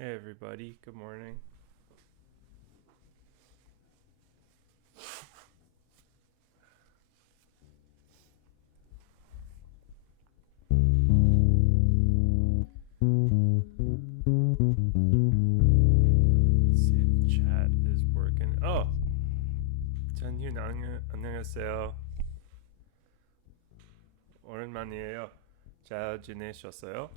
Hey everybody, good morning. Let's see if chat is working. Oh, 전휴 안녕하세요. 오랜만이에요. 잘 지내셨어요?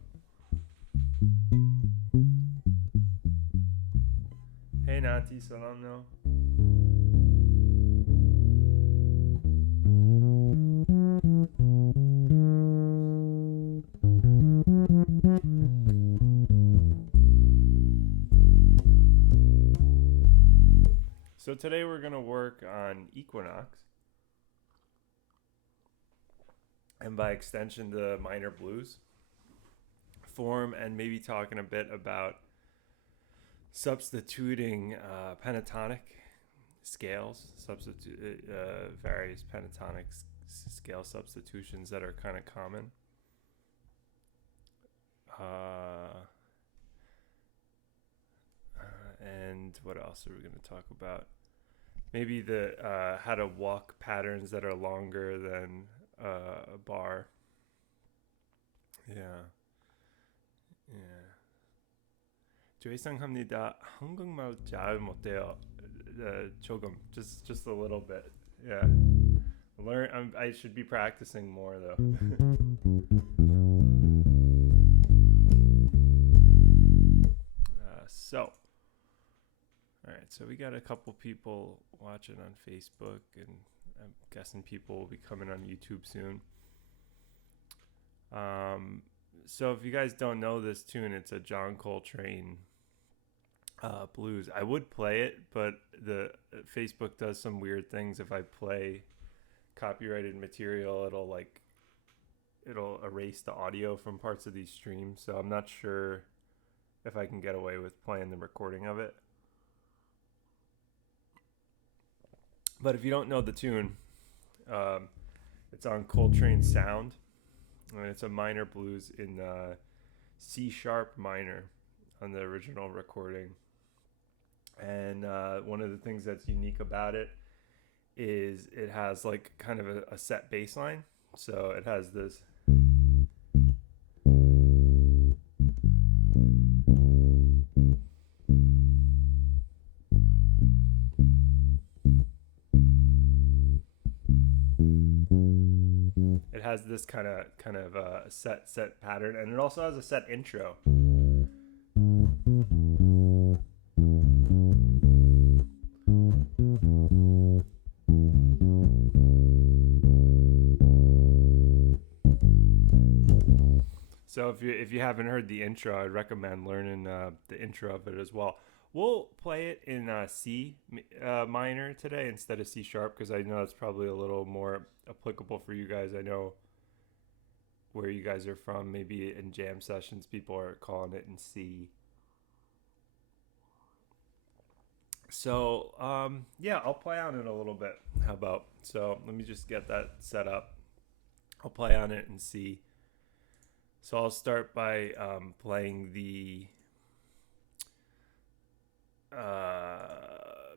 Hey Nati, salamno. So today we're going to work on equinox, and by extension the minor blues form, and maybe talking a bit about substituting pentatonic scales, various pentatonic scale substitutions that are kind of common. And what else are we going to talk about? Maybe the how to walk patterns that are longer than a bar. Yeah. 죄송합니다. 한국말 잘 못해요. 조금, just a little bit. Yeah. I should be practicing more though. All right, so we got a couple people watching on Facebook, and I'm guessing people will be coming on YouTube soon. So if you guys don't know this tune, it's a John Coltrane blues. I would play it, but the Facebook does some weird things. If I play copyrighted material, it'll erase the audio from parts of these streams. So I'm not sure if I can get away with playing the recording of it. But if you don't know the tune, it's on Coltrane Sound, and it's a minor blues in C sharp minor on the original recording. And one of the things that's unique about it is it has like kind of a set bass line. So it has this. It has this kind of set pattern, and it also has a set intro. So if you haven't heard the intro, I'd recommend learning the intro of it as well. We'll play it in C minor today instead of C sharp, because I know it's probably a little more applicable for you guys. I know where you guys are from. Maybe in jam sessions, people are calling it in C. So, yeah, I'll play on it a little bit. How about? So let me just get that set up. I'll play on it in C. So I'll start by playing the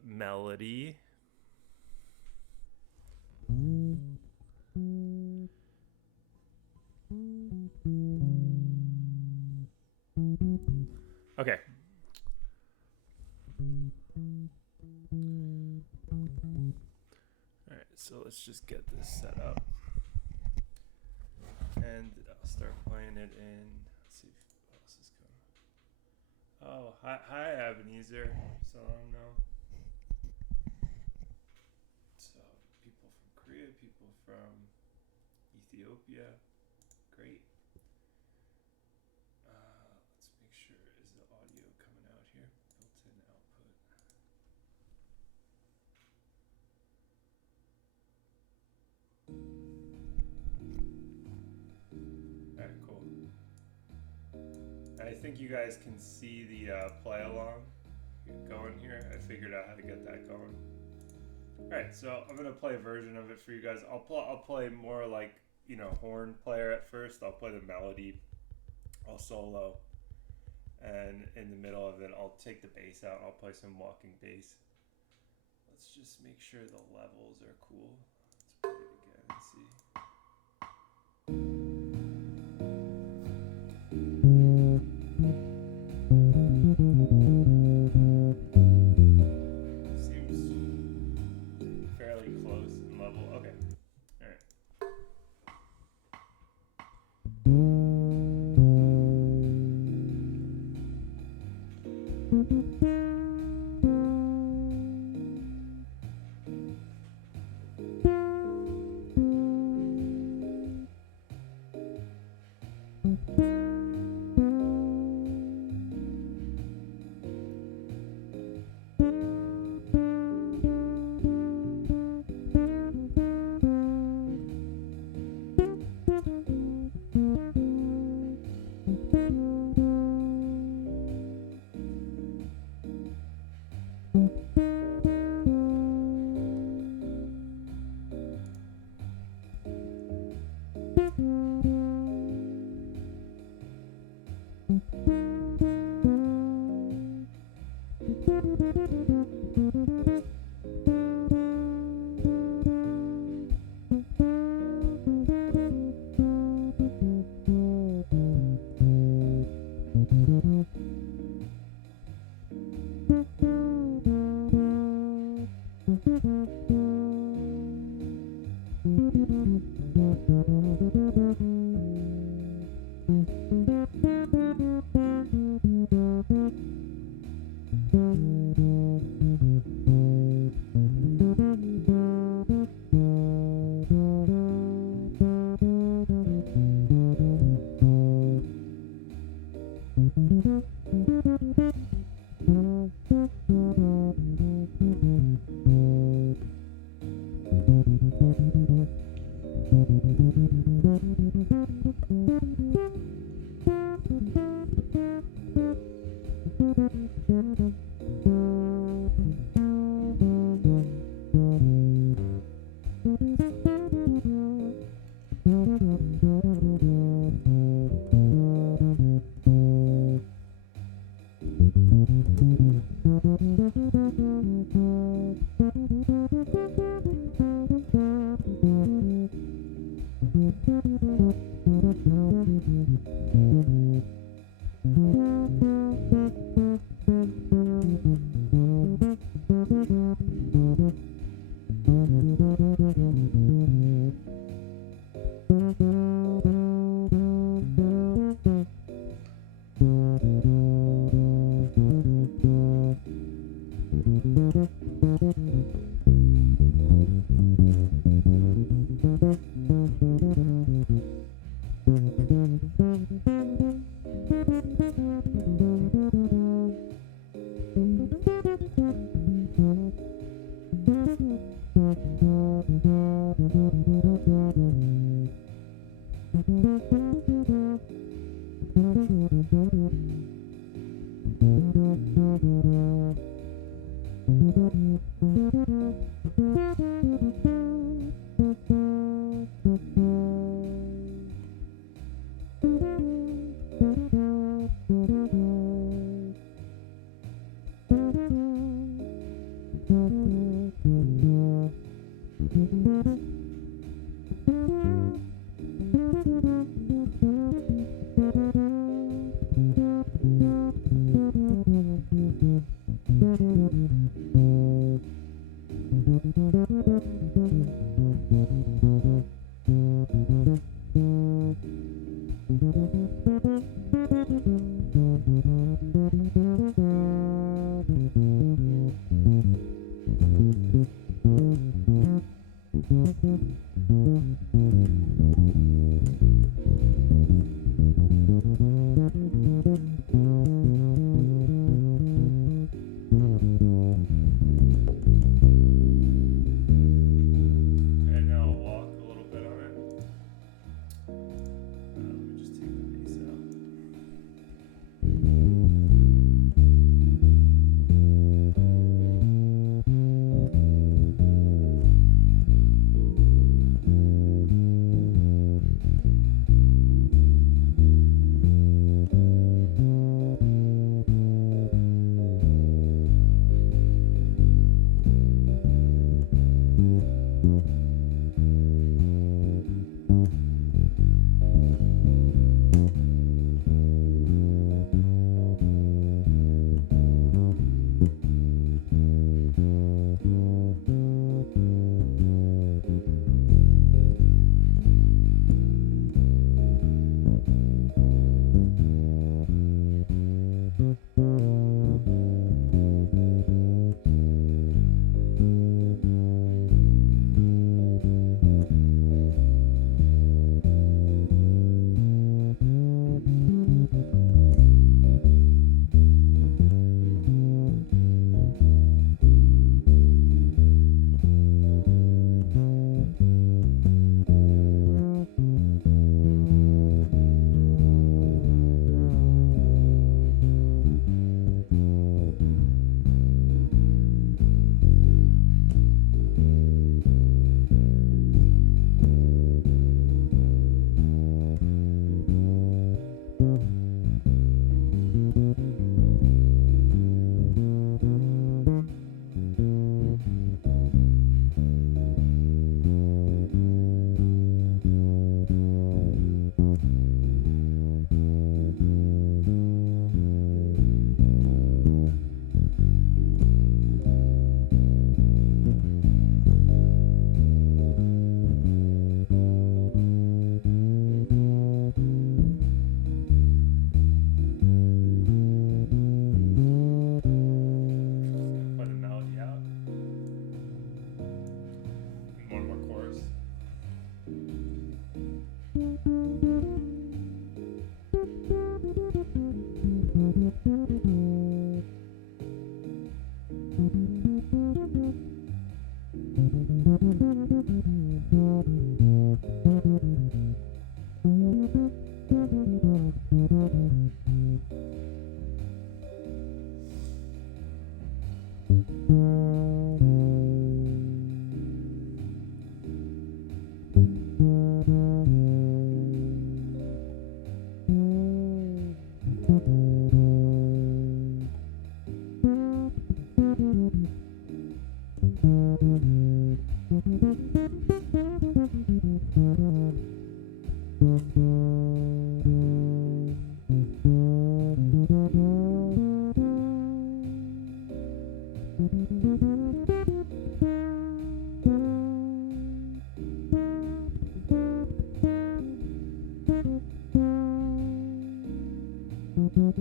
melody. Okay. All right, so let's just get this set up. And I'll start playing it in. Let's see what else is coming. Oh, hi Ebenezer. Salam no. So people from Korea, people from Ethiopia. Great. Let's make sure, is the audio coming out here? Built-in output. Alright, cool. I think you guys can see the play along going here. I figured out how to get that going. Alright, so I'm gonna play a version of it for you guys. I'll play more like, horn player at first. I'll play the melody. I'll solo. and in the middle of it, I'll take the bass out. I'll play some walking bass. Let's just make sure the levels are cool. Let's play it again and see. Seems fairly close in level. Okay. All right.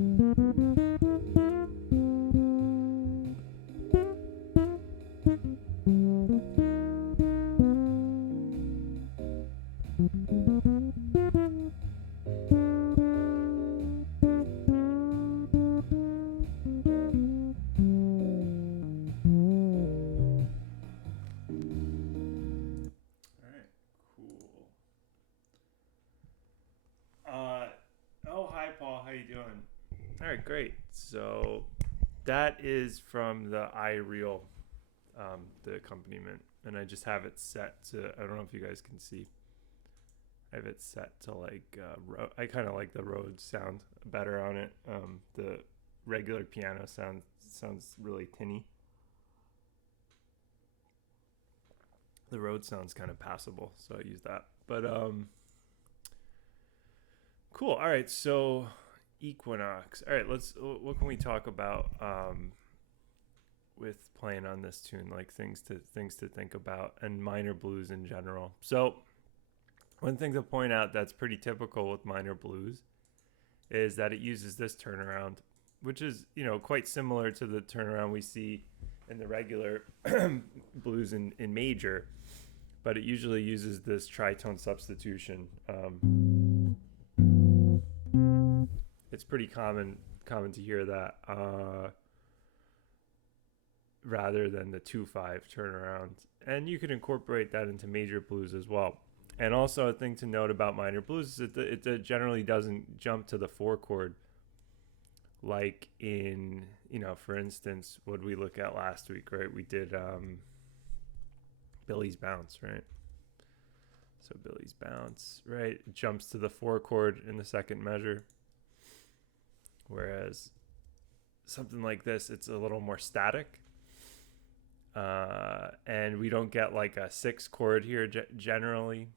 All right, cool. Uh, oh, hi, Paul. How you doing? All right, great. So that is from the iReal, the accompaniment, and I just have it set to. I don't know if you guys can see. I have it set to like. I kind of like the Rhodes sound better on it. The regular piano sounds really tinny. The Rhodes sounds kind of passable, so I use that. But cool. All right, so Equinox. All right, let's. What can we talk about with playing on this tune? Like things to think about, and minor blues in general. So one thing to point out that's pretty typical with minor blues is that it uses this turnaround, which is quite similar to the turnaround we see in the regular blues in major, but it usually uses this tritone substitution. It's pretty common to hear that rather than the 2/5 turnaround, and you can incorporate that into major blues as well. And also a thing to note about minor blues is that it generally doesn't jump to the 4 chord like in, for instance, what did we look at last week, right? We did Billy's Bounce, right? So Billy's Bounce, right? It jumps to the 4 chord in the second measure. Whereas something like this, it's a little more static. And we don't get like a 6 chord here generally.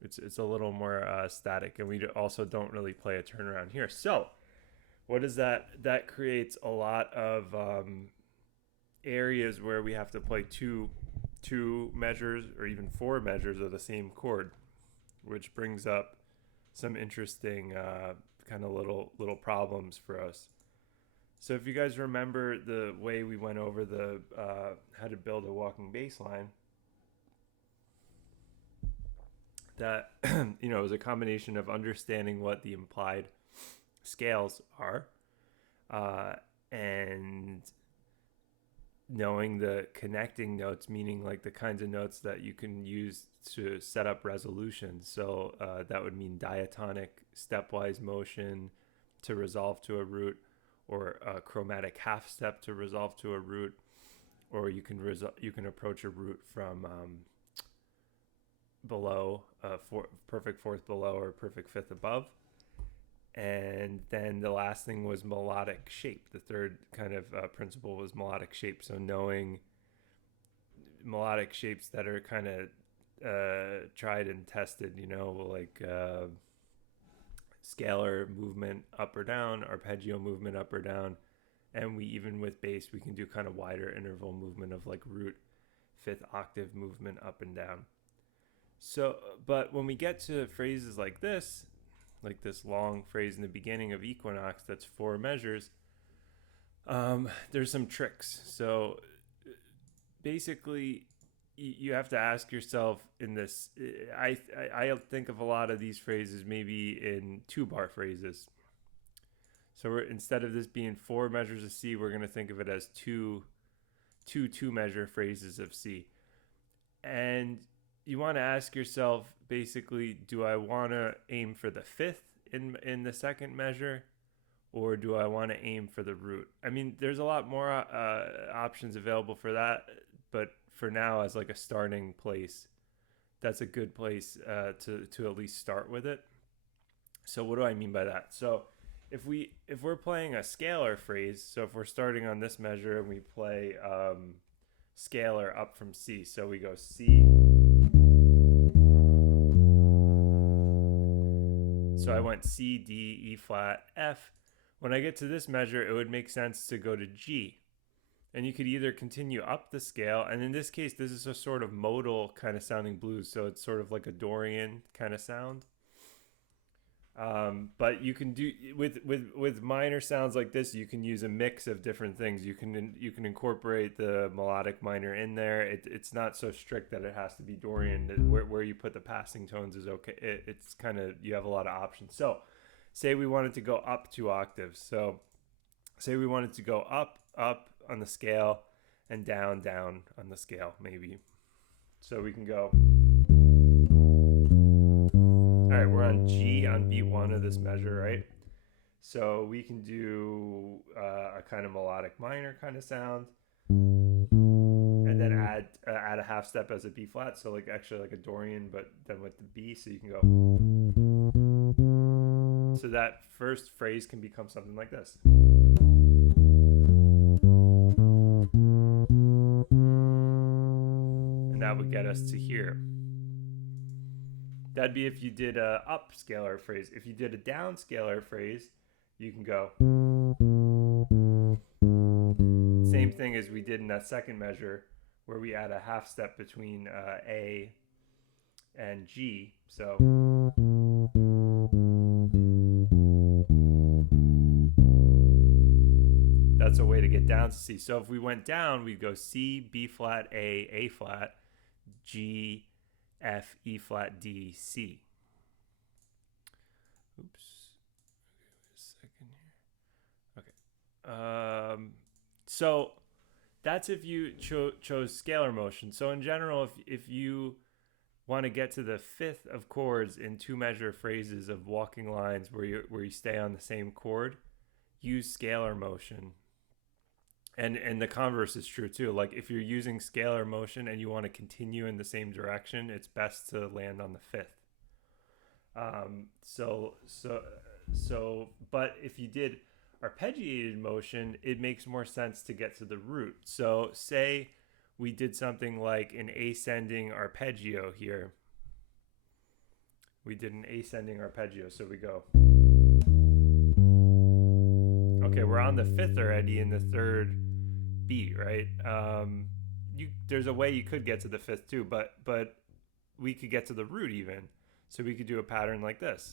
It's a little more static, and we also don't really play a turnaround here. So what is that? That creates a lot of areas where we have to play two measures or even 4 measures of the same chord, which brings up some interesting kind of little problems for us. So if you guys remember the way we went over the how to build a walking bass line, that it was a combination of understanding what the implied scales are and knowing the connecting notes, meaning like the kinds of notes that you can use to set up resolution. So that would mean diatonic stepwise motion to resolve to a root, or a chromatic half step to resolve to a root, or you can approach a root from below, perfect fourth below or perfect fifth above. And then the last thing was melodic shape. The third kind of principle was melodic shape. So knowing melodic shapes that are kind of tried and tested, like scalar movement up or down, arpeggio movement up or down. And we, even with bass, we can do kind of wider interval movement of like root, fifth octave movement up and down. So, but when we get to phrases like this long phrase in the beginning of Equinox that's 4 measures, there's some tricks. So basically, you have to ask yourself in this. I think of a lot of these phrases maybe in 2-bar phrases. So instead of this being 4 measures of C, we're going to think of it as two 2-measure phrases of C. And you want to ask yourself, basically, do I want to aim for the 5th in the second measure, or do I want to aim for the root? I mean, there's a lot more options available for that, but for now, as like a starting place, that's a good place to at least start with it. So what do I mean by that? So if we're playing a scalar phrase, so if we're starting on this measure and we play scalar up from C, so we go C. So I went C, D, E flat, F. When I get to this measure, it would make sense to go to G. And you could either continue up the scale, and in this case, this is a sort of modal kind of sounding blues, so it's sort of like a Dorian kind of sound. But you can do with minor sounds like this. You can use a mix of different things. You can incorporate the melodic minor in there. It's not so strict that it has to be Dorian. Where you put the passing tones is okay. It's kind of, you have a lot of options. So, say we wanted to go up 2 octaves. So, say we wanted to go up on the scale and down on the scale, maybe. So we can go. All right, we're on G on beat 1 of this measure, right? So we can do a kind of melodic minor kind of sound, and then add a half step as a B flat. So like actually like a Dorian, but then with the B. So you can go. So that first phrase can become something like this. And that would get us to here. That'd be if you did a up scalar phrase. If you did a down scalar phrase, you can go. Same thing as we did in that second measure, where we add a half step between A and G. So that's a way to get down to C. So if we went down, we'd go C, B flat, A flat, G, F, E flat, D, C. Oops. Okay, wait a second here. Okay. So that's if you chose scalar motion. So in general, if you want to get to the fifth of chords in 2-measure phrases of walking lines where you stay on the same chord, use scalar motion. And the converse is true too. Like if you're using scalar motion and you want to continue in the same direction, it's best to land on the fifth. But if you did arpeggiated motion, it makes more sense to get to the root. So say we did something like an ascending arpeggio here. We did an ascending arpeggio, so we go. Okay, we're on the fifth already in the third beat, right? There's a way you could get to the fifth too, but we could get to the root even. So we could do a pattern like this,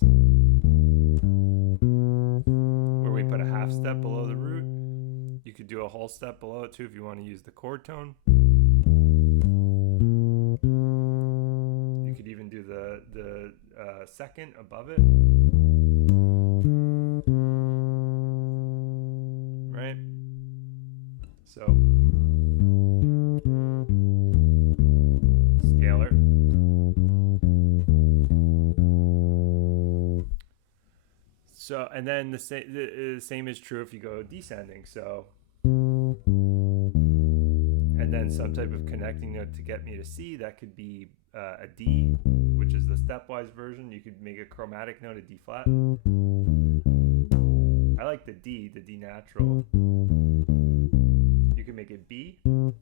where we put a half step below the root. You could do a whole step below it too if you want to use the chord tone. You could even do the second above it. Right? So scalar. So, and then the same is true if you go descending. So, and then some type of connecting note to get me to C. That could be a D, which is the stepwise version. You could make a chromatic note, a D flat. I like the D natural. You can make it B. You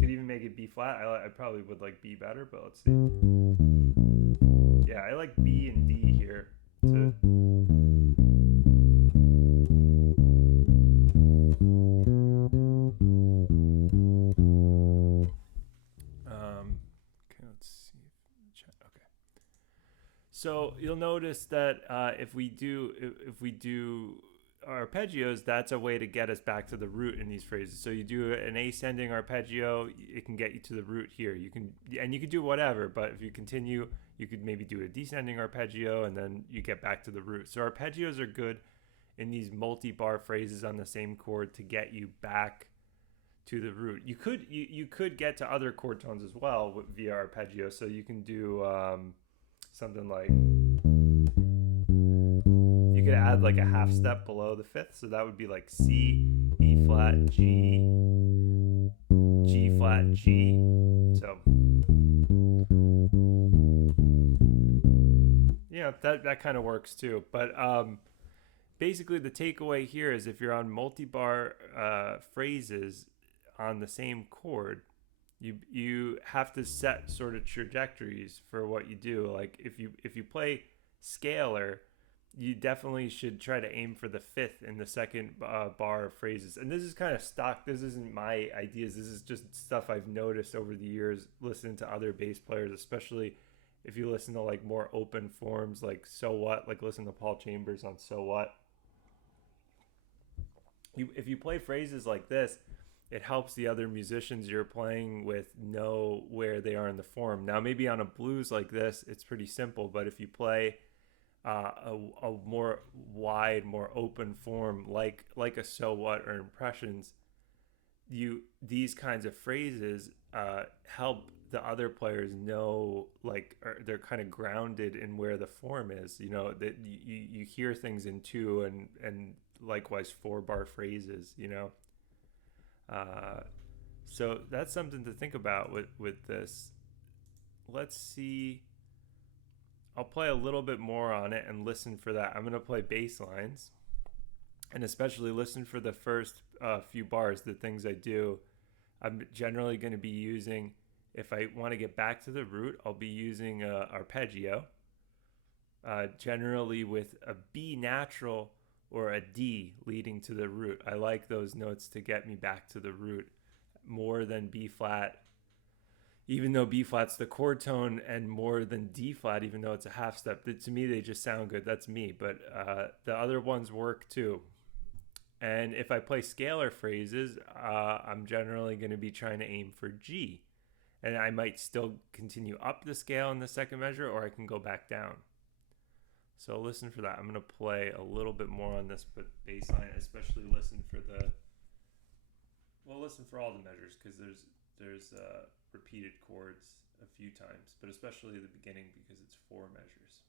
could even make it B flat. I probably would like B better, but let's see. Yeah, I like B and D here. Okay, let's see. Okay. So you'll notice that if we do arpeggios, that's a way to get us back to the root in these phrases. So you do an ascending arpeggio, it can get you to the root here. You can do whatever, but if you continue, you could maybe do a descending arpeggio and then you get back to the root. So arpeggios are good in these multi-bar phrases on the same chord to get you back to the root. You could get to other chord tones as well via arpeggio. So you can do something like, you could add like a half step below the fifth. So that would be like C, E flat, G, G flat, G. So yeah, that kind of works too. But basically the takeaway here is if you're on multi-bar phrases on the same chord, you have to set sort of trajectories for what you do. Like if you play scalar, you definitely should try to aim for the fifth in the second bar of phrases. And this is kind of stock. This isn't my ideas. This is just stuff I've noticed over the years listening to other bass players, especially If you listen to like more open forms like So What, like listen to Paul Chambers on So What. If you play phrases like this, it helps the other musicians you're playing with know where they are in the form. Now, maybe on a blues like this, it's pretty simple, but if you play a more wide, more open form like a So What or Impressions, these kinds of phrases help the other players know, like, they're kind of grounded in where the form is. You know that you hear things in two and likewise 4-bar phrases. Uh, so that's something to think about with this. Let's see. I'll play a little bit more on it and listen for that. I'm going to play bass lines and especially listen for the first few bars, the things I do. I'm generally going to be using, if I want to get back to the root, I'll be using arpeggio, generally with a B natural or a D leading to the root. I like those notes to get me back to the root more than B flat, even though B flat's the chord tone, and more than D flat, even though it's a half step. To me, they just sound good. That's me. But the other ones work too. And if I play scalar phrases, I'm generally going to be trying to aim for G. And I might still continue up the scale in the second measure, or I can go back down. So listen for that. I'm going to play a little bit more on this, but bass line, especially listen for listen for all the measures, because there's repeated chords a few times, but especially the beginning because it's 4 measures.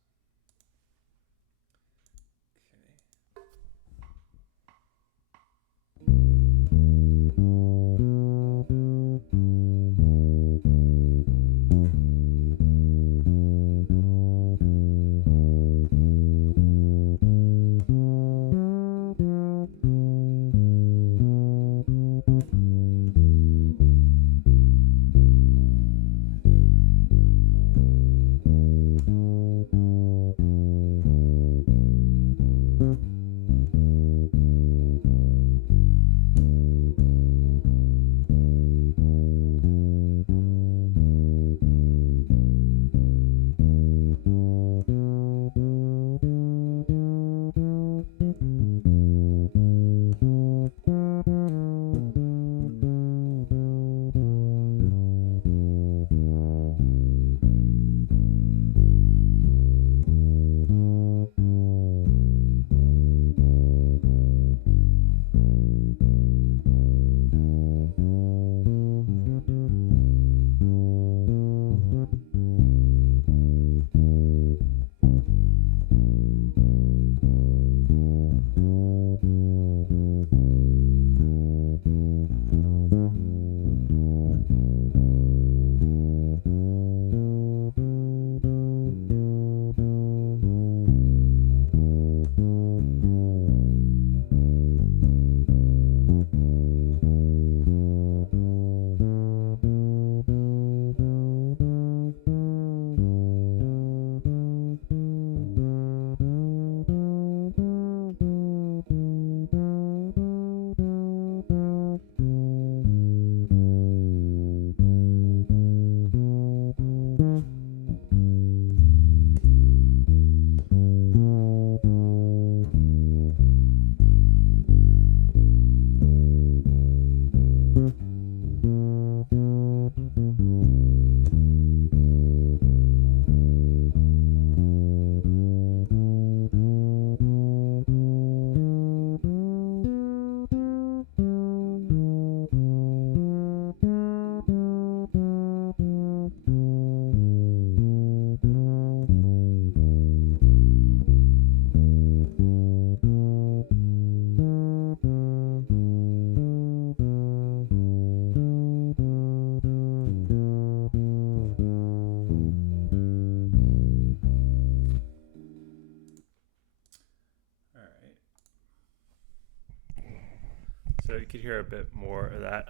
So you could hear a bit more of that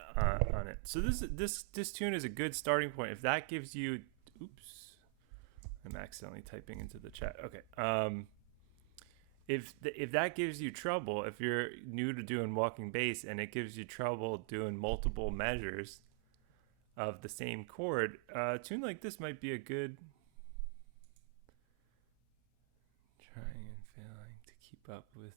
on it. So this tune is a good starting point. If that gives you, oops, I'm accidentally typing into the chat. Okay. If that gives you trouble, if you're new to doing walking bass and it gives you trouble doing multiple measures of the same chord, a tune like this might be a good keep up with.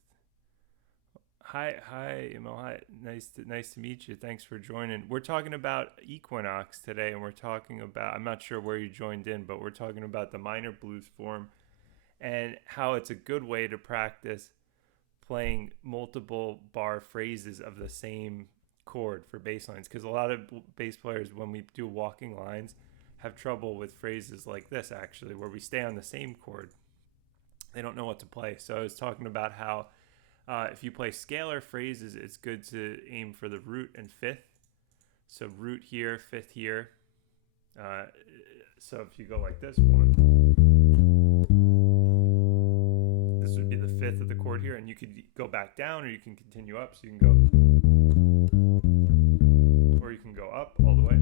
Hi, Emil. Hi, nice to meet you. Thanks for joining. We're talking about equinox today, and we're talking about. I'm not sure where you joined in, but we're talking about the minor blues form and how it's a good way to practice playing multiple bar phrases of the same chord for bass lines. Because a lot of bass players, when we do walking lines, have trouble with phrases like this, actually, where we stay on the same chord. They don't know what to play. So I was talking about how if you play scalar phrases, it's good to aim for the root and fifth. So root here, fifth here. So if you go like this one, this would be the fifth of the chord here, and you could go back down, or you can continue up. So you can go, or you can go up all the way.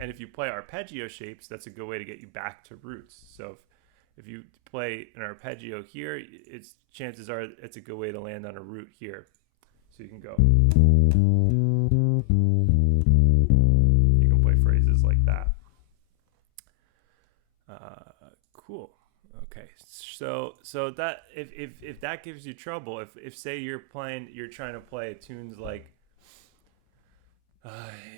And if you play arpeggio shapes, that's a good way to get you back to roots. So if you play an arpeggio here, chances are it's a good way to land on a root here. So you can go. You can play phrases like that. Cool. Okay. So that if that gives you trouble, if say you're trying to play tunes like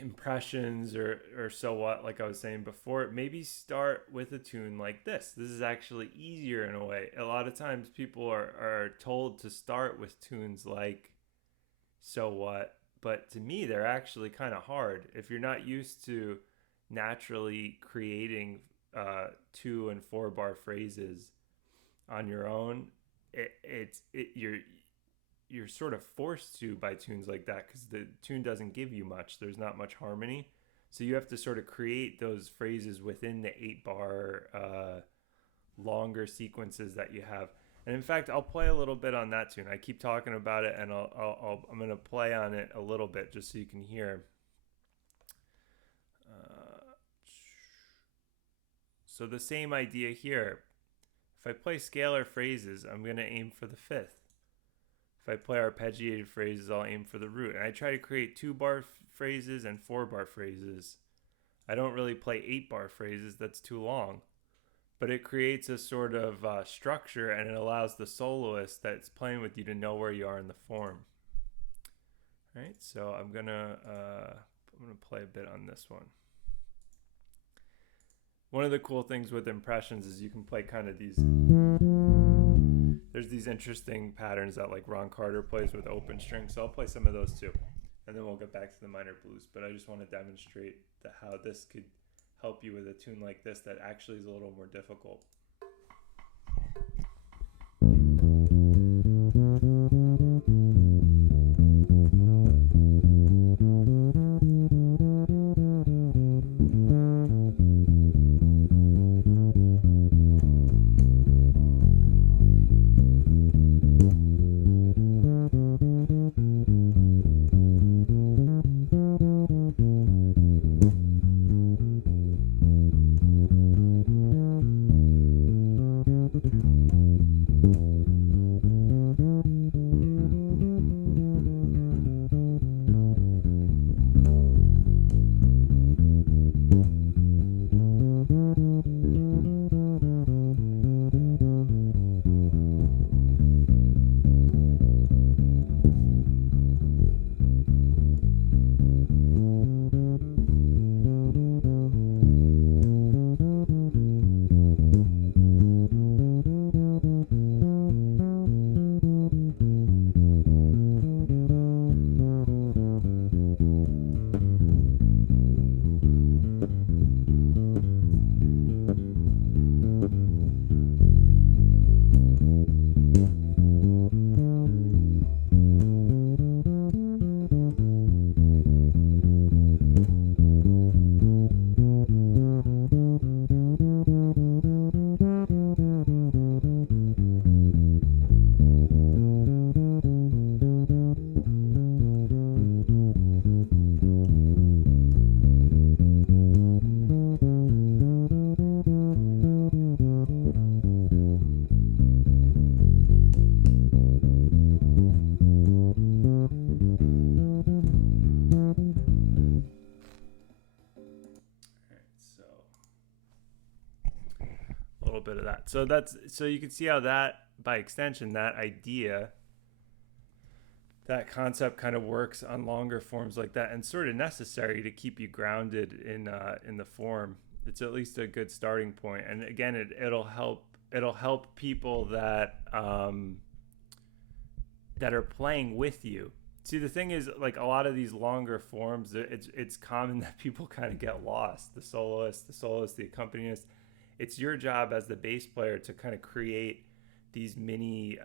impressions or so what, like I was saying before, maybe start with a tune like this. This is actually easier in a way. A lot of times people are told to start with tunes like so what, but to me they're actually kind of hard. If you're not used to naturally creating 2 and 4 bar phrases on your own, you're sort of forced to by tunes like that, because the tune doesn't give you much. There's not much harmony. So you have to sort of create those phrases within the 8 bar longer sequences that you have. And in fact, I'll play a little bit on that tune. I keep talking about it, and I'm going to play on it a little bit just so you can hear. So the same idea here. If I play scalar phrases, I'm going to aim for the fifth. If I play arpeggiated phrases, I'll aim for the root. And I try to create 2 bar phrases and 4 bar phrases. I don't really play 8 bar phrases. That's too long. But it creates a sort of structure, and it allows the soloist that's playing with you to know where you are in the form. All right, so I'm gonna play a bit on this one. One of the cool things with impressions is you can play kind of these. There's these interesting patterns that like Ron Carter plays with open strings. So I'll play some of those too, and then we'll get back to the minor blues. But I just want to demonstrate how this could help you with a tune like this that actually is a little more difficult. that. So you can see how that, by extension, that idea, that concept kind of works on longer forms like that, and sort of necessary to keep you grounded in the form. It's at least a good starting point. And again, it'll help people that that are playing with you. See, the thing is, like a lot of these longer forms, it's common that people kind of get lost. The soloist, the accompanist. It's your job as the bass player to kind of create these mini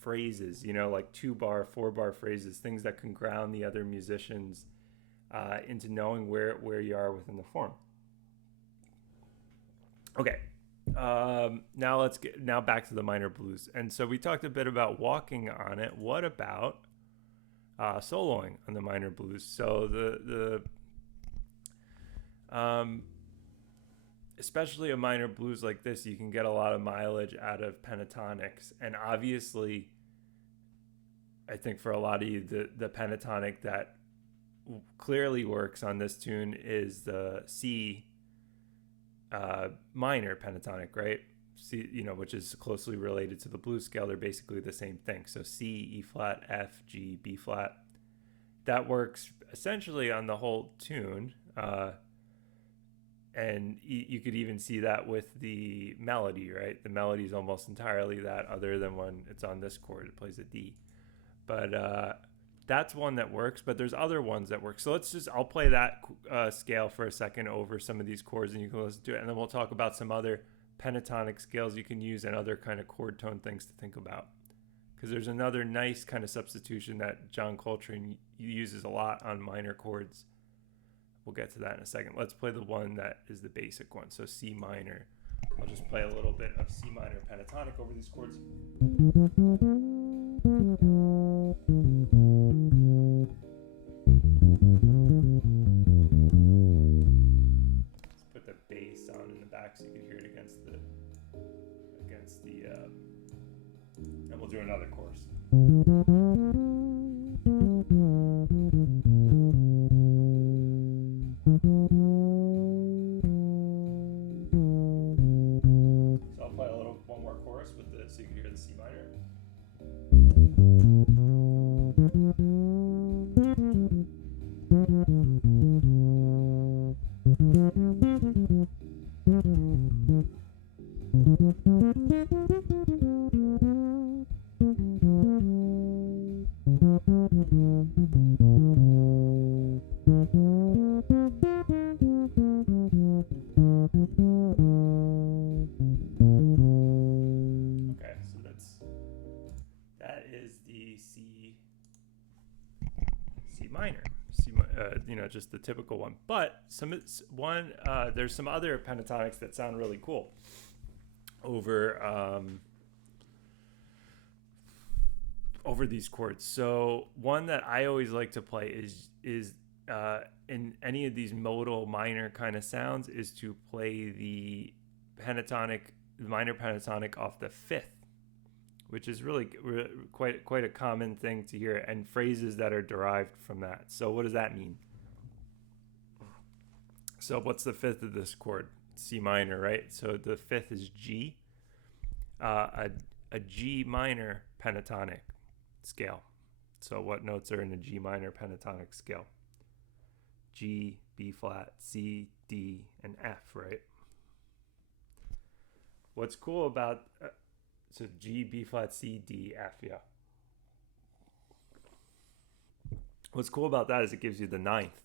phrases, like 2-bar, 4-bar phrases, things that can ground the other musicians into knowing where you are within the form. Okay. Now back to the minor blues. And so we talked a bit about walking on it. What about soloing on the minor blues? So especially a minor blues like this, you can get a lot of mileage out of pentatonics. And obviously, I think for a lot of you, the pentatonic that clearly works on this tune is the C minor pentatonic, right? C, which is closely related to the blues scale. They're basically the same thing. So C, E flat, F, G, B flat. That works essentially on the whole tune. And you could even see that with the melody, right? The melody is almost entirely that, other than when it's on this chord, it plays a D. But that's one that works, but there's other ones that work. So I'll play that scale for a second over some of these chords, and you can listen to it. And then we'll talk about some other pentatonic scales you can use and other kind of chord tone things to think about. Because there's another nice kind of substitution that John Coltrane uses a lot on minor chords. We'll get to that in a second. Let's play the one that is the basic one. So C minor. I'll just play a little bit of C minor pentatonic over these chords. Let's put the bass on in the back so you can hear it against the and we'll do another chorus. So I'll play one more chorus with this so you can hear the C minor. Just the typical one, but there's some other pentatonics that sound really cool over these chords. So one that I always like to play is in any of these modal minor kind of sounds is to play the minor pentatonic off the fifth, which is really quite a common thing to hear, and phrases that are derived from that. So what does that mean? So what's the fifth of this chord? C minor, right? So the fifth is G, a G minor pentatonic scale. So what notes are in a G minor pentatonic scale? G, B flat, C, D, and F, right? What's cool about so G, B flat, C, D, F, yeah. What's cool about that is it gives you the ninth.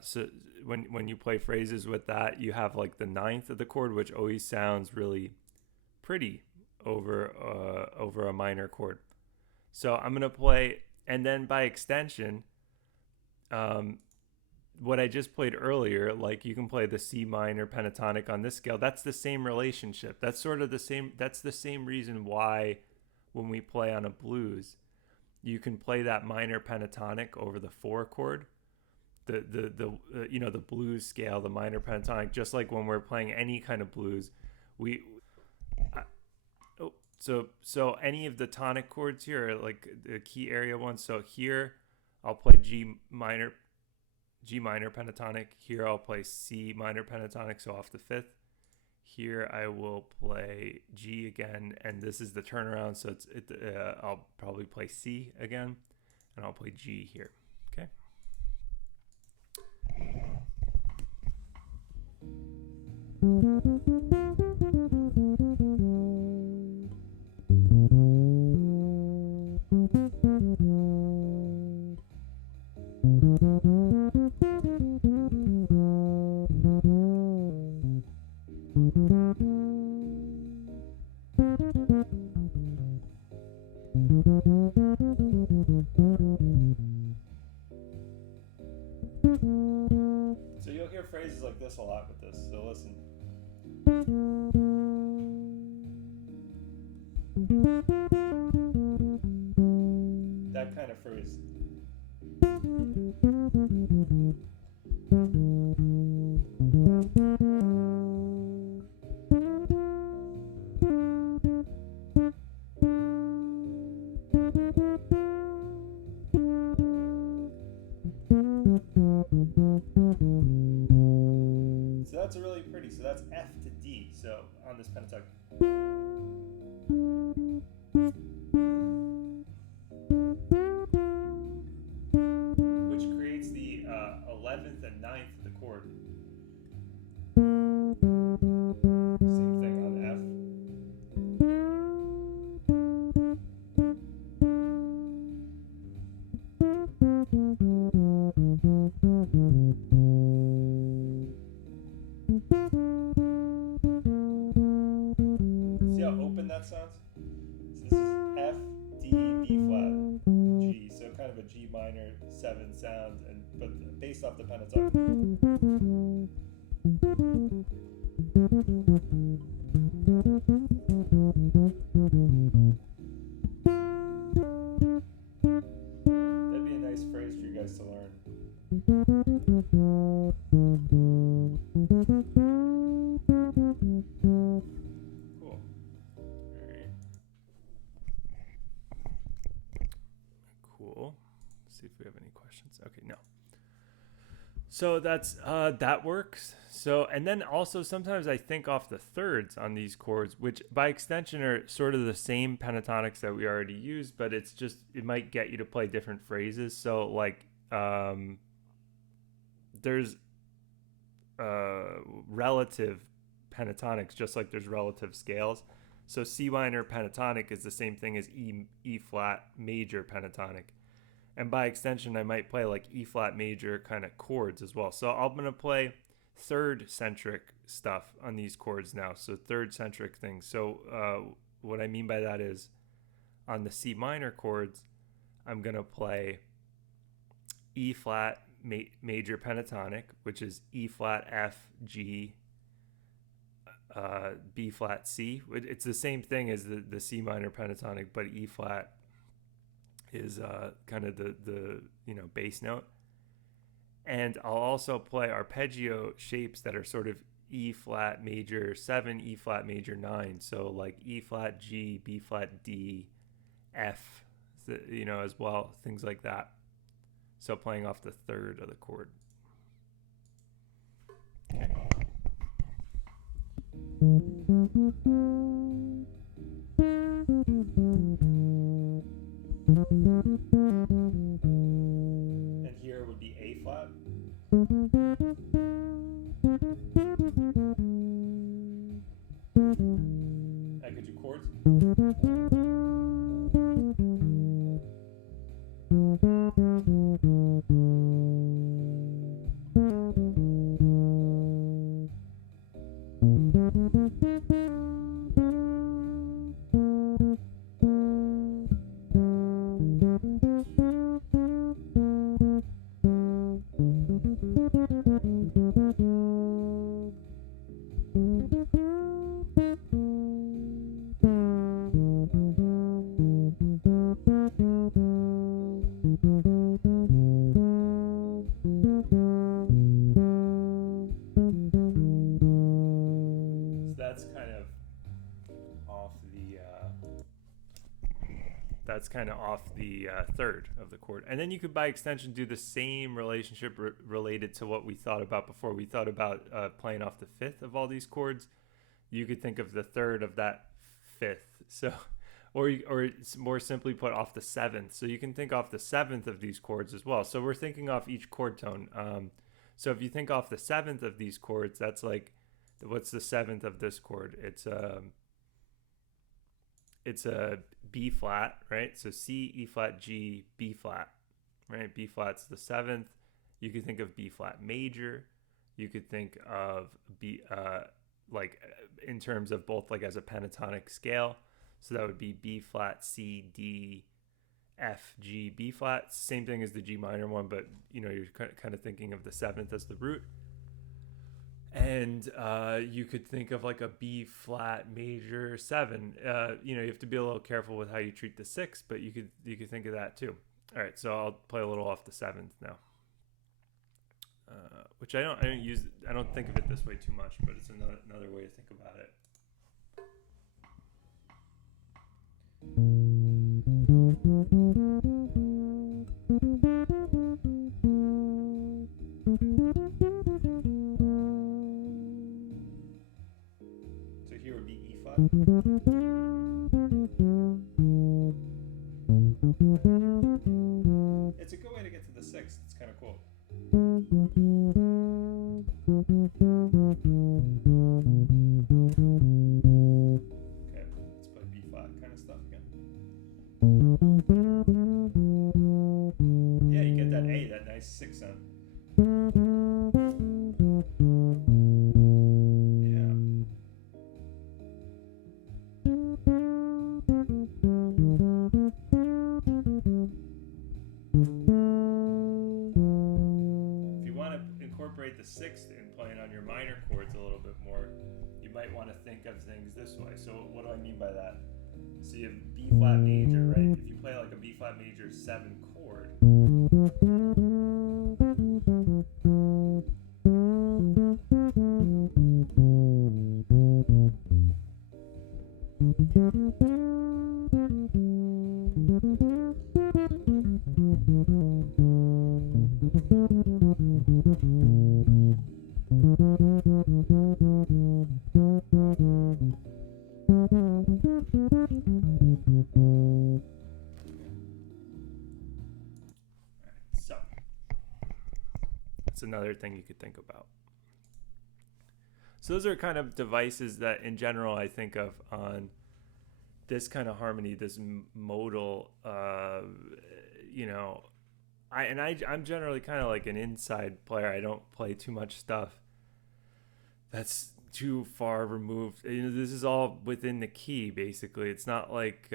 So when you play phrases with that, you have like the ninth of the chord, which always sounds really pretty over a minor chord. So I'm gonna play, and then by extension, what I just played earlier, like you can play the C minor pentatonic on this scale. That's the same relationship. That's sort of the same. That's the same reason why when we play on a blues, you can play that minor pentatonic over the 4 chord. The blues scale, the minor pentatonic, just like when we're playing any kind of blues, so any of the tonic chords here are like the key area ones. So here I'll play G minor pentatonic. Here I'll play C minor pentatonic, so off the fifth. Here I will play G again, and this is the turnaround, so I'll probably play C again, and I'll play G here. Okay. So you'll hear phrases like this a lot with this, so listen. That kind of phrase. So that's really pretty. So that's F to D. So on this pentatonic. Which creates the 11th and 9th of the chord. Same thing on F. See how open that sounds? So this is F, D, B flat, G. So kind of a G minor 7 sound, but based off the pentatonic. That'd be a nice phrase for you guys to learn. Cool. Alright. Cool. Let's see if we have any questions. Okay, no. So that's that works. So, and then also sometimes I think off the thirds on these chords, which by extension are sort of the same pentatonics that we already used, but it's just, it might get you to play different phrases. So like, there's relative pentatonics, just like there's relative scales. So C minor pentatonic is the same thing as E flat major pentatonic. And by extension, I might play like E flat major kind of chords as well. So I'm going to play third centric stuff on these chords now. So third centric things. So what I mean by that is on the C minor chords, I'm going to play E flat major pentatonic, which is E flat F, G, B flat C. It's the same thing as the C minor pentatonic, but E flat is kind of the bass note. And I'll also play arpeggio shapes that are sort of E flat major 7, E flat major 9. So like E flat G, B flat D, F, as well, things like that. So playing off the third of the chord. Okay. And here would be A flat. I could do chords. That's kind of off the third of the chord. And then you could, by extension, do the same relationship related to what we thought about before. We thought about playing off the fifth of all these chords. you could think of the third of that fifth. So, or more simply put, off the seventh. So you can think off the seventh of these chords as well. So we're thinking off each chord tone. So if you think off the seventh of these chords, that's like, what's the seventh of this chord? It's a B flat, right? So C, E flat, G, B flat, right? B flat's the seventh. You could think of B flat major. You could think of B, like in terms of both like as a pentatonic scale. So that would be B flat, C, D, F, G, B flat. Same thing as the G minor one, but you're kind of thinking of the seventh as the root. And you could think of like a B flat major 7. You have to be a little careful with how you treat the 6, but you could think of that too. All right, so I'll play a little off the 7th now, which I don't think of it this way too much, but it's another way to think about it. So here would be E flat. It's a good way to get to the 6th. It's kind of cool. Okay, let's play B flat kind of stuff again. Yeah, you get that A, that nice 6 sound. Yeah. If you want to incorporate the 6th in playing on your minor chords a little bit more, you might want to think of things this way. So what do I mean by that? So you have B flat major, right? If you play like a B flat major 7 chord, so that's another thing you could think about. So those are kind of devices that in general I think of on this kind of harmony, this modal, I'm generally kind of like an inside player. I don't play too much stuff that's too far removed. This is all within the key, basically. It's not like,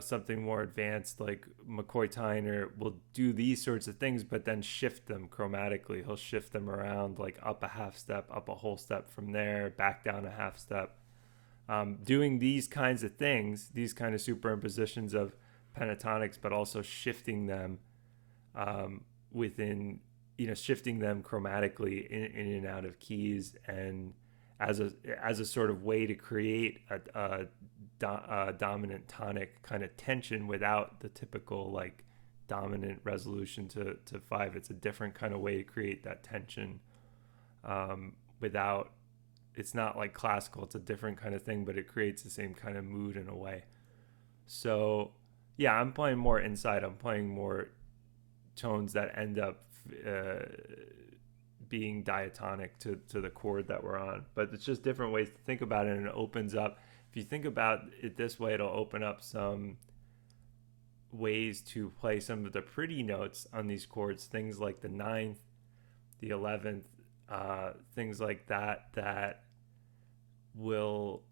something more advanced like McCoy Tyner will do these sorts of things, but then shift them chromatically. He'll shift them around, like up a half step, up a whole step from there, back down a half step. Doing these kinds of things, these kind of superimpositions of pentatonics, but also shifting them shifting them chromatically in and out of keys, and as a sort of way to create a dominant tonic kind of tension without the typical like dominant resolution to 5. It's a different kind of way to create that tension without. It's not like classical. It's a different kind of thing, but it creates the same kind of mood in a way. So yeah, I'm playing more inside. I'm playing more tones that end up being diatonic to the chord that we're on. But it's just different ways to think about it, and it opens up. If you think about it this way, it'll open up some ways to play some of the pretty notes on these chords, things like the 9th, the 11th, things like that will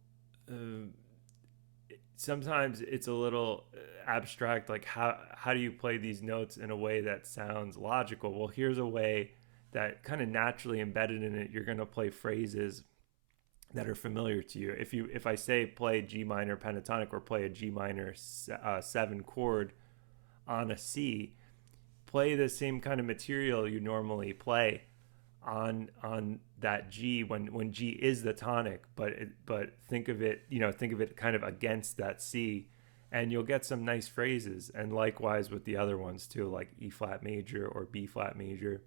sometimes it's a little abstract, like how do you play these notes in a way that sounds logical? Well, here's a way that kind of naturally embedded in it, you're going to play phrases that are familiar to you. If I say play G minor pentatonic or play a G minor 7 chord on a C, play the same kind of material you normally play on that G when G is the tonic, but think of it kind of against that C, and you'll get some nice phrases. And likewise with the other ones too, like E flat major or B flat major.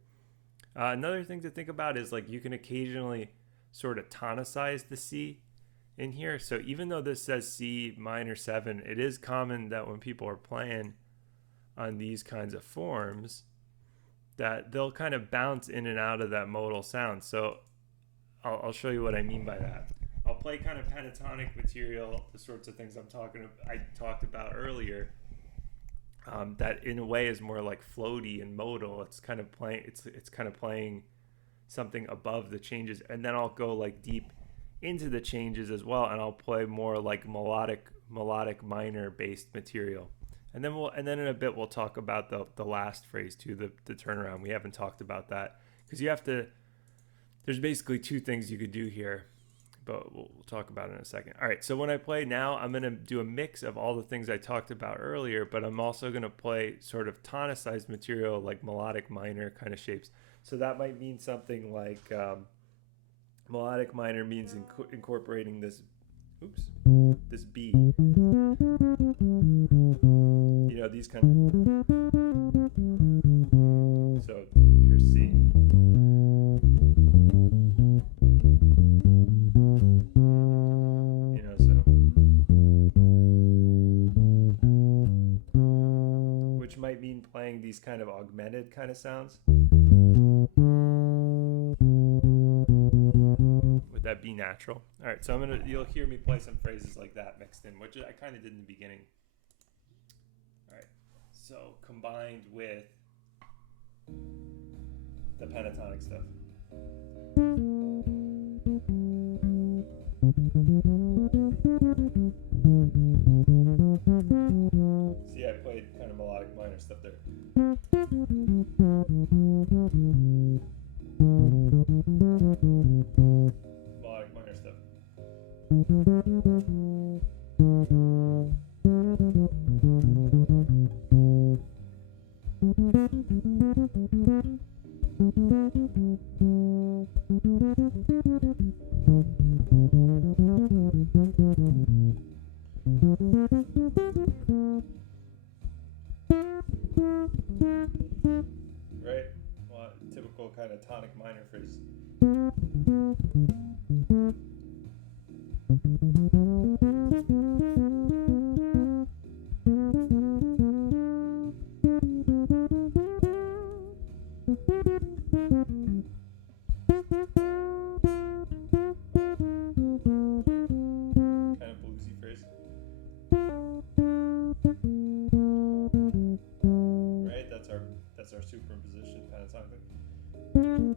Another thing to think about is like you can occasionally sort of tonicize the C in here. So even though this says C minor 7, it is common that when people are playing on these kinds of forms that they'll kind of bounce in and out of that modal sound. So I'll show you what I mean by that. I'll play kind of pentatonic material, the sorts of things I talked about earlier. That in a way is more like floaty and modal. It's kind of playing something above the changes, and then I'll go like deep into the changes as well, and I'll play more like melodic minor based material. And then in a bit we'll talk about the last phrase too, the turnaround. We haven't talked about that because there's basically two things you could do here, but we'll talk about it in a second. All right, so when I play now, I'm going to do a mix of all the things I talked about earlier, but I'm also going to play sort of tonicized material like melodic minor kind of shapes. So that might mean something like melodic minor means incorporating this B. You know, these kind of... So here's C. Which might mean playing these kind of augmented kind of sounds. Would that be natural? All right, so you'll hear me play some phrases like that mixed in, which I kind of did in the beginning. All right, so combined with the pentatonic stuff. See, I played kind of melodic minor stuff there. Melodic minor stuff. Right? Well, typical kind of tonic minor phrase. Kind of bluesy phrase. Right? That's our superimposition pentatonic thing.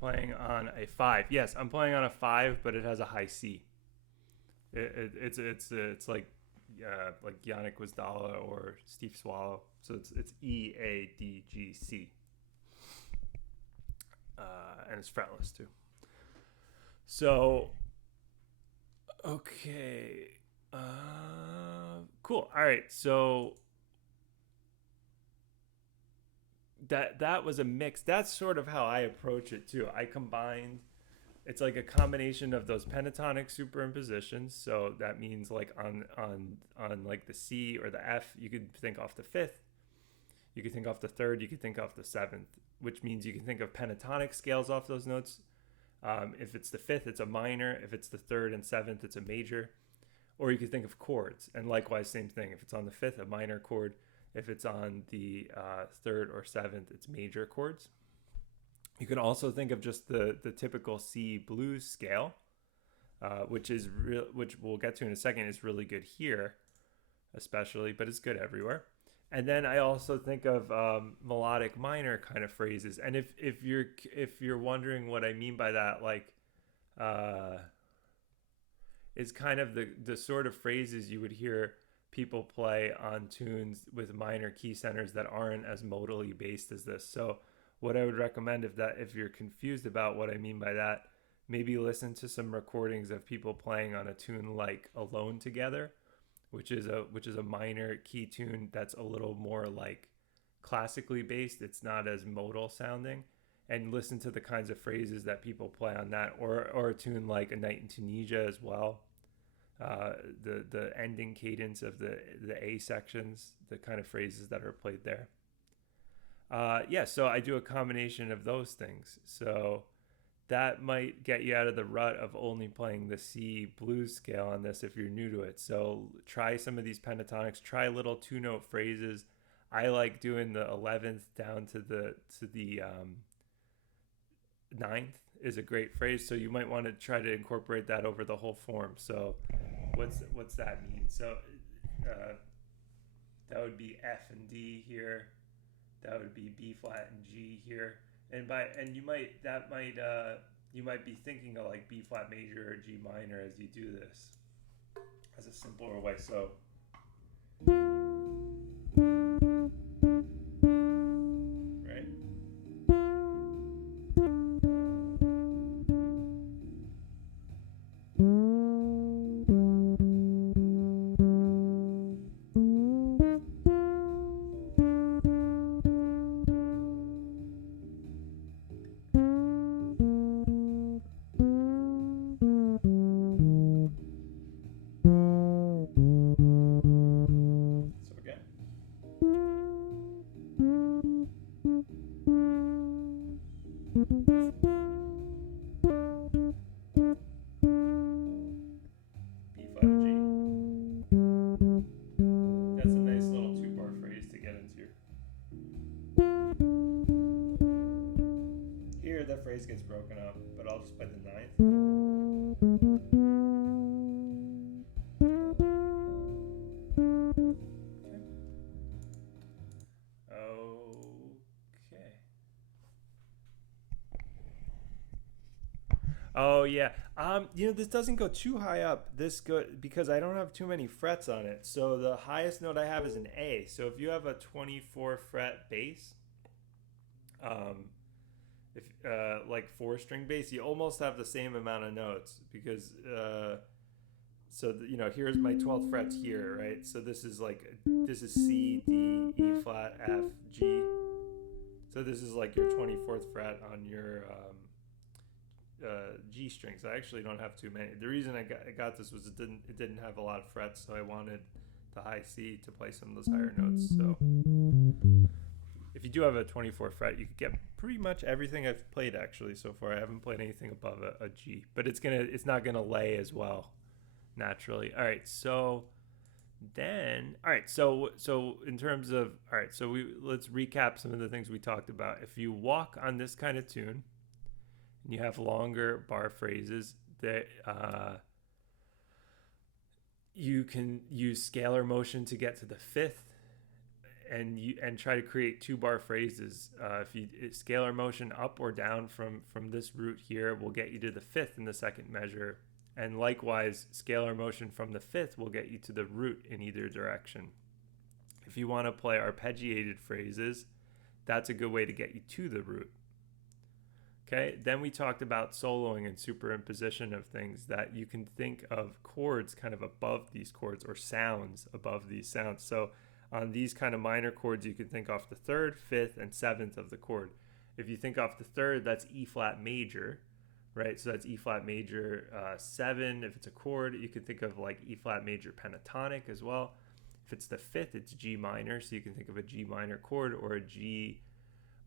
Playing on a 5. Yes, I'm playing on a 5, but it has a high C. It's like Yannick Wisdala or Steve Swallow. So it's E A D G C, and it's fretless too. So okay, cool. All right, so that was a mix. That's sort of how I approach it too. I combined, it's like a combination of those pentatonic superimpositions. So that means like on like the C or the F, you could think off the 5th, you could think off the 3rd, you could think off the 7th, which means you can think of pentatonic scales off those notes. If it's the 5th, it's a minor. If it's the 3rd and 7th, it's a major. Or you could think of chords, and likewise, same thing. If it's on the 5th, a minor chord. If it's on the 3rd or 7th, it's major chords. You can also think of just the typical C blues scale, which we'll get to in a second, is really good here, especially, but it's good everywhere. And then I also think of melodic minor kind of phrases. And if you're wondering what I mean by that, like uh, is kind of the sort of phrases you would hear people play on tunes with minor key centers that aren't as modally based as this. So what I would recommend, if you're confused about what I mean by that, maybe listen to some recordings of people playing on a tune like Alone Together, which is a minor key tune that's a little more like classically based. It's not as modal sounding. And listen to the kinds of phrases that people play on that, or a tune like A Night in Tunisia as well. The ending cadence of the A sections, the kind of phrases that are played there. Yeah, so I do a combination of those things. So that might get you out of the rut of only playing the C blues scale on this if you're new to it. So try some of these pentatonics, try little two note phrases. I like doing the 11th down to the ninth is a great phrase. So you might want to try to incorporate that over the whole form. So what's that mean? So uh, that would be F and D here. That would be B flat and G here. And you might be thinking of like B flat major or G minor as you do this as a simpler way. So right. So again. B flat G. That's a nice little two bar phrase to get into. Here that phrase gets broken up, but I'll just play the ninth. Okay. Oh yeah. This doesn't go too high up. This go because I don't have too many frets on it. So the highest note I have is an A. So if you have a 24 fret bass, um, if like four string bass, you almost have the same amount of notes because here's my 12th frets here, right? So this is C, D, E flat, F, G. So this is like your 24th fret on your G strings. I actually don't have too many. The reason I got this was it didn't have a lot of frets, so I wanted the high C to play some of those higher notes. So if you do have a 24 fret, you could get pretty much everything I've played actually so far. I haven't played anything above a G, but it's not gonna lay as well naturally. All right, so in terms of let's recap some of the things we talked about. If you walk on this kind of tune and you have longer bar phrases, that you can use scalar motion to get to the fifth, and try to create two bar phrases. If you scalar motion up or down from this root here will get you to the fifth in the second measure, and likewise scalar motion from the fifth will get you to the root in either direction. If you want to play arpeggiated phrases, that's a good way to get you to the root. Okay, then we talked about soloing and superimposition of things, that you can think of chords kind of above these chords or sounds above these sounds. So on these kind of minor chords, you can think off the third, fifth, and seventh of the chord. If you think off the third, that's E flat major, right? So that's E flat major 7. If it's a chord, you can think of like E flat major pentatonic as well. If it's the fifth, it's G minor. So you can think of a G minor chord or a G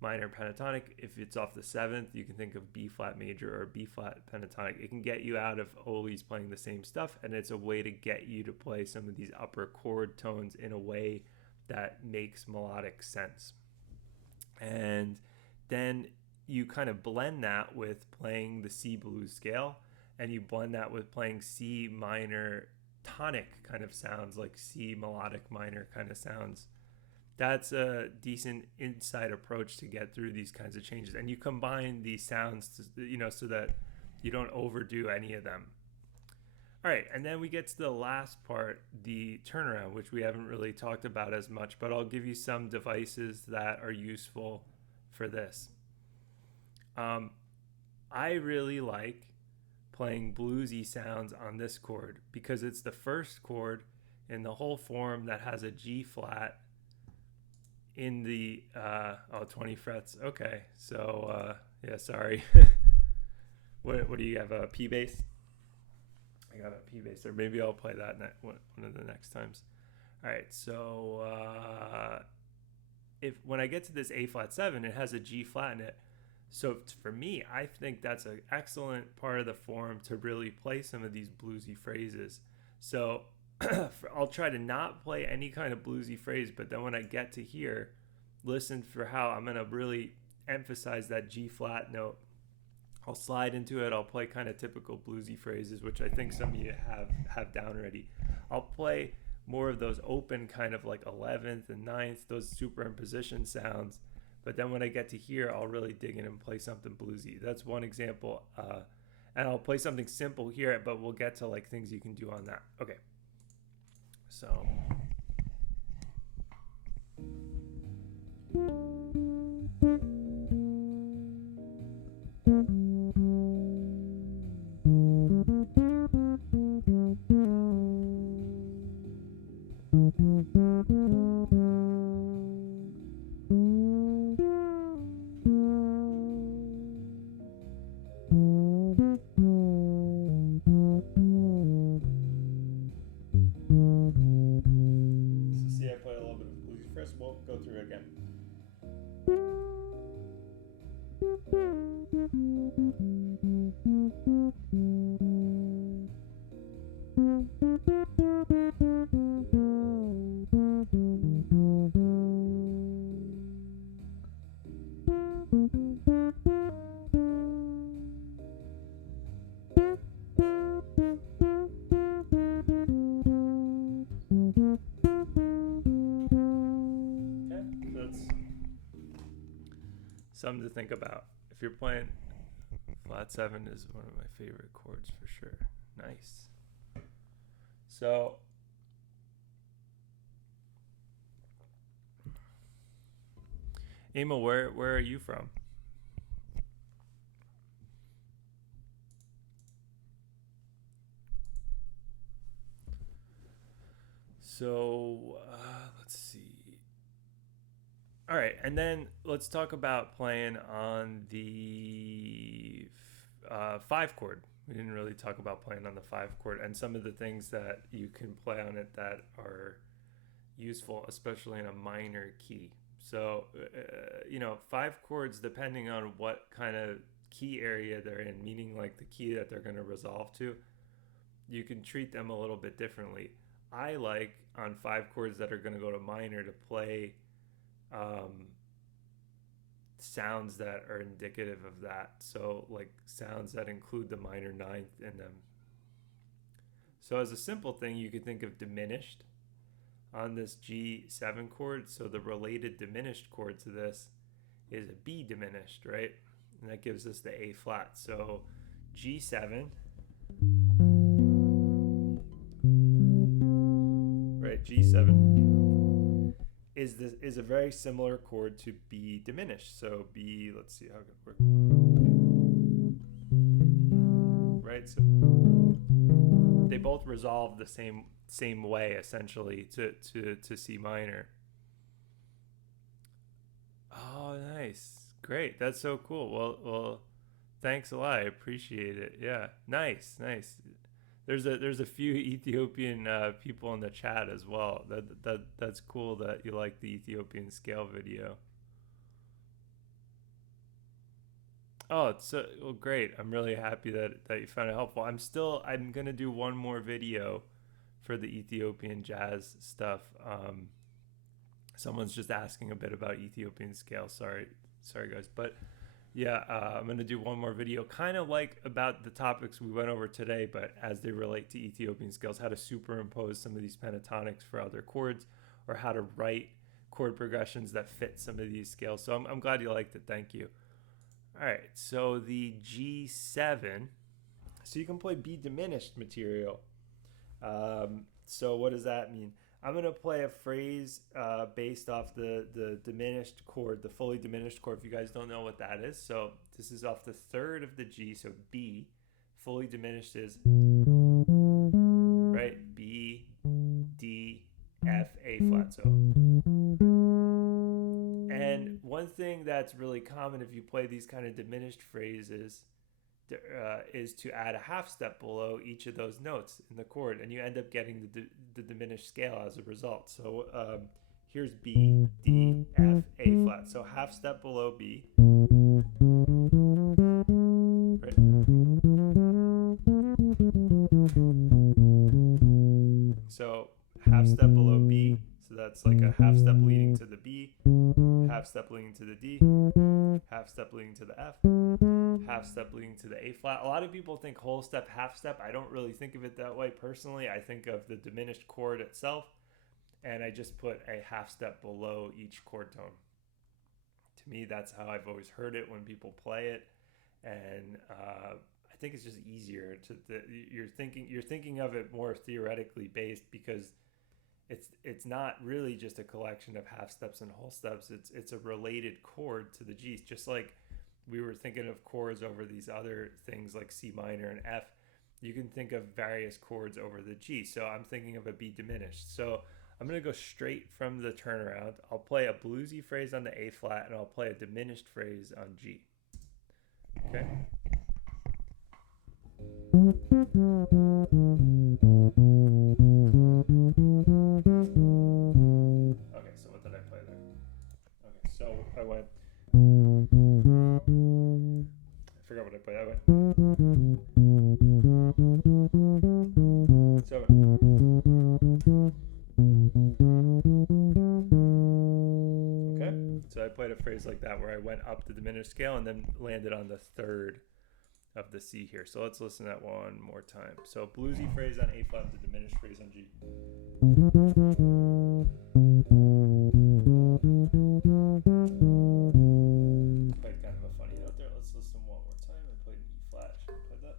minor pentatonic. If it's off the seventh, you can think of B flat major or B flat pentatonic. It can get you out of always playing the same stuff, and it's a way to get you to play some of these upper chord tones in a way that makes melodic sense. And then you kind of blend that with playing the C blues scale, and you blend that with playing C minor tonic kind of sounds, like C melodic minor kind of sounds. That's a decent inside approach to get through these kinds of changes. And you combine these sounds, so that you don't overdo any of them. All right, and then we get to the last part, the turnaround, which we haven't really talked about as much, but I'll give you some devices that are useful for this. I really like playing bluesy sounds on this chord because it's the first chord in the whole form that has a G flat in the 20 frets. Okay, so yeah, sorry. What do you have, a P bass? I got a P bass, or maybe I'll play that one of the next times. All right, so if when I get to this A flat 7, it has a G flat in it. So for me, I think that's an excellent part of the form to really play some of these bluesy phrases. So I'll try to not play any kind of bluesy phrase, but then when I get to here, listen for how I'm going to really emphasize that G flat note. I'll slide into it. I'll play kind of typical bluesy phrases, which I think some of you have down already. I'll play more of those open kind of like 11th and 9th, those superimposition sounds. But then when I get to here, I'll really dig in and play something bluesy. That's one example. And I'll play something simple here, but we'll get to like things you can do on that. Okay. So. We'll go through it again. Something to think about. If you're playing, flat 7 is one of my favorite chords for sure. Nice. So Emil, where are you from? So let's see. All right, and then let's talk about playing on the 5 chord. We didn't really talk about playing on the 5 chord and some of the things that you can play on it that are useful, especially in a minor key. So, 5 chords, depending on what kind of key area they're in, meaning like the key that they're going to resolve to, you can treat them a little bit differently. I like on 5 chords that are going to go to minor to play sounds that are indicative of that. So like sounds that include the minor 9th in them. So as a simple thing, you could think of diminished on this G7 chord. So the related diminished chord to this is a B diminished, right? And that gives us the A flat. So G7, right? G7 is a very similar chord to B diminished. So B, let's see how it works. Right? So they both resolve the same way essentially to C minor. Oh, nice. Great. That's so cool. Well, thanks a lot. I appreciate it. Yeah. Nice. There's a few Ethiopian people in the chat as well. That's cool that you like the Ethiopian scale video. Oh, it's well, great. I'm really happy that you found it helpful. I'm gonna do one more video for the Ethiopian jazz stuff. Someone's just asking a bit about Ethiopian scale. Sorry guys, but. Yeah, I'm going to do one more video, kind of like about the topics we went over today, but as they relate to Ethiopian scales, how to superimpose some of these pentatonics for other chords, or how to write chord progressions that fit some of these scales. So I'm glad you liked it. Thank you. All right, so the G7. So you can play B diminished material. So what does that mean? I'm going to play a phrase based off the diminished chord, the fully diminished chord, if you guys don't know what that is. So this is off the third of the G, so B. Fully diminished is, right, B, D, F, A flat. So, and one thing that's really common if you play these kind of diminished phrases is to add a half step below each of those notes in the chord, and you end up getting the diminished scale as a result. So here's B, D, F, A flat. So half step below B. Right. So half step below B. So that's like a half step leading to the B, half step leading to the D, half step leading to the F, half step leading to the A flat. A lot of people think whole step, half step. I don't really think of it that way personally. I think of the diminished chord itself, and I just put a half step below each chord tone. To me, that's how I've always heard it when people play it, and I think it's just easier to you're thinking of it more theoretically based, because it's not really just a collection of half steps and whole steps. It's a related chord to the G's, just like we were thinking of chords over these other things like C minor and F. You can think of various chords over the G. So I'm thinking of a B diminished. So I'm going to go straight from the turnaround. I'll play a bluesy phrase on the A flat, and I'll play a diminished phrase on G. Okay? Okay, so what did I play there? Okay, so I went. I forgot what I played. I went. So. Okay, so I played a phrase like that where I went up the diminished scale and then landed on the third of the C here. So let's listen to that one more time. So bluesy phrase on A flat, the diminished phrase on G. Played kind of a funny note there. Let's listen one more time. I played an E flat. Should I play that?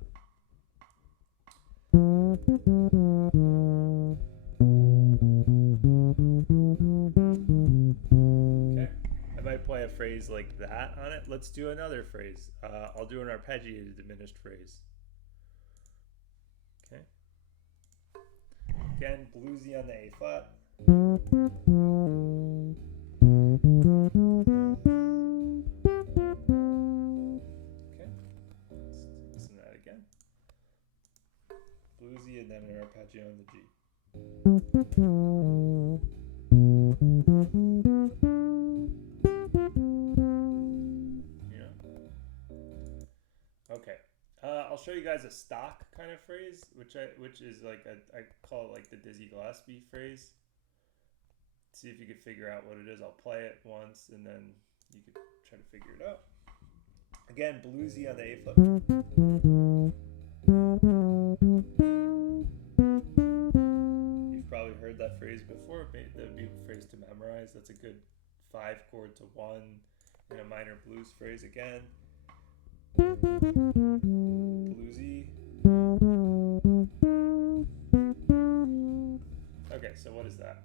Okay. I might play a phrase like that on it. Let's do another phrase. I'll do an arpeggiated diminished phrase. Okay. Again, bluesy on the A flat. Okay. Let's listen to that again. Bluesy and then an arpeggio on the G. Okay, I'll show you guys a stock kind of phrase, which is like I call it like the Dizzy Gillespie phrase. See if you could figure out what it is. I'll play it once, and then you could try to figure it out. Again, bluesy on the A flat. You've probably heard that phrase before. That would be a phrase to memorize. That's a good 5 chord to 1 in a minor blues phrase again. Bluesy. Okay, so what is that?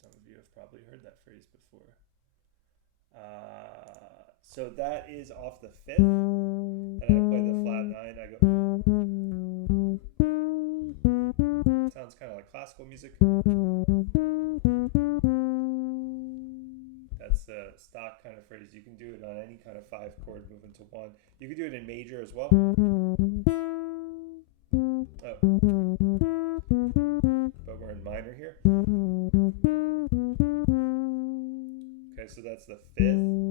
Some of you have probably heard that phrase before. So that is off the 5th, and I play the flat 9. I go. Sounds kind of like classical music. That's the stock kind of phrase. You can do it on any kind of 5 chord moving to 1. You can do it in major as well. Oh. But we're in minor here. Okay, so that's the 5th.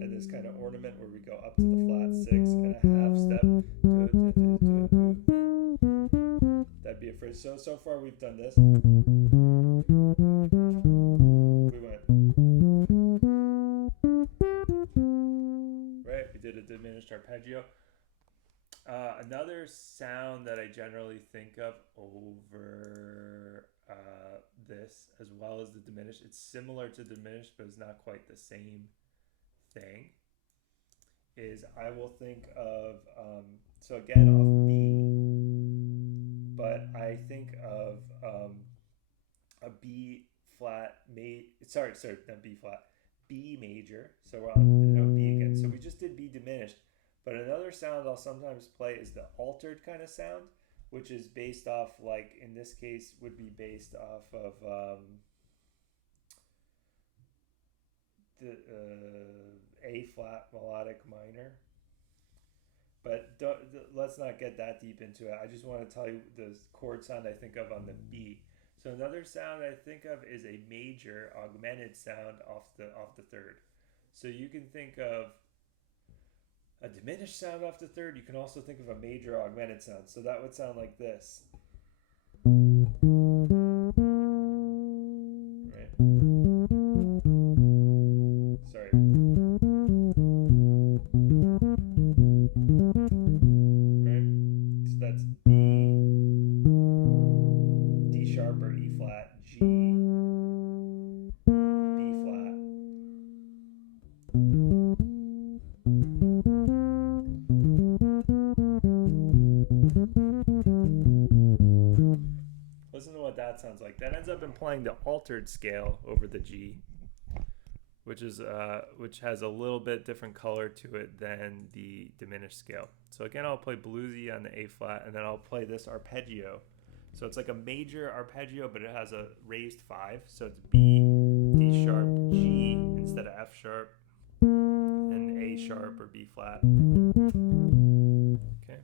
And this kind of ornament where we go up to the flat 6 and a half step. That'd be a phrase. So far we've done this. We went. Right, we did a diminished arpeggio. Another sound that I generally think of over this, as well as the diminished, it's similar to diminished, but it's not quite the same thing, is I will think of, so again, off B, but I think of a B flat, not B flat, B major. So we're on B again. So we just did B diminished. But another sound I'll sometimes play is the altered kind of sound, which is based off, like in this case, would be based off of the A flat melodic minor. But let's not get that deep into it. I just want to tell you the chord sound I think of on the B. So another sound I think of is a major augmented sound off the third. So you can think of a diminished sound off the third. You can also think of a major augmented sound. So that would sound like this. Right? Sorry. Right? So that's B, D sharp or E flat, G, B flat. Listen to what that sounds like. That ends up implying the altered scale over the G, which has a little bit different color to it than the diminished scale. So again, I'll play bluesy on the A flat, and then I'll play this arpeggio. So it's like a major arpeggio, but it has a raised 5. So it's B, D sharp, G instead of F sharp, and A sharp or B flat. Okay,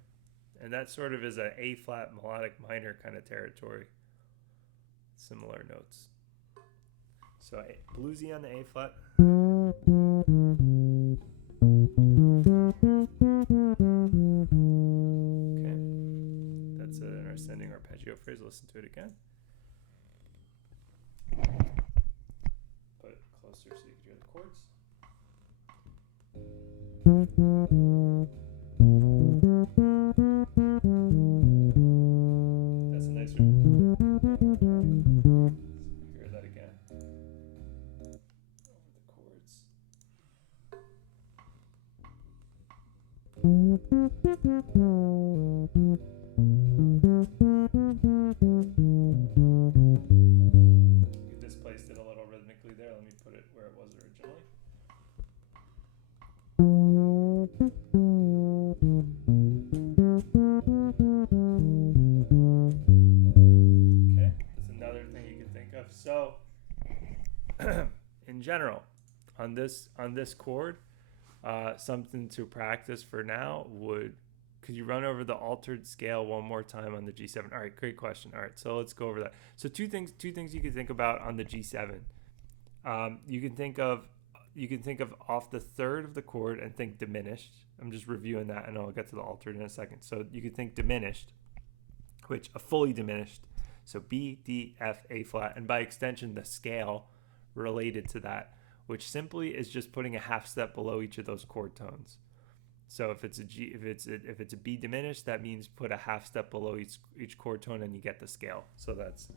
and that sort of is an A flat melodic minor kind of territory. Similar notes. So bluesy on the A flat. Okay, that's an ascending arpeggio phrase. Listen to it again. Put it closer so you can hear the chords. That's a nice one. Hear that again. Over the chords. You displaced it a little rhythmically there. Let me put it where it was originally. Okay, that's another thing you can think of. So, in general, on this chord, something to practice for now would, could you run over the altered scale one more time on the G7? All right, great question. All right, so let's go over that. So two things you can think about on the G7. You can think of off the third of the chord and think diminished. I'm just reviewing that, and I'll get to the altered in a second. So you can think diminished, which a fully diminished. So B, D, F, A flat, and by extension the scale related to that, which simply is just putting a half step below each of those chord tones. So if it's a G, if it's a B diminished, that means put a half step below each chord tone and you get the scale. So that's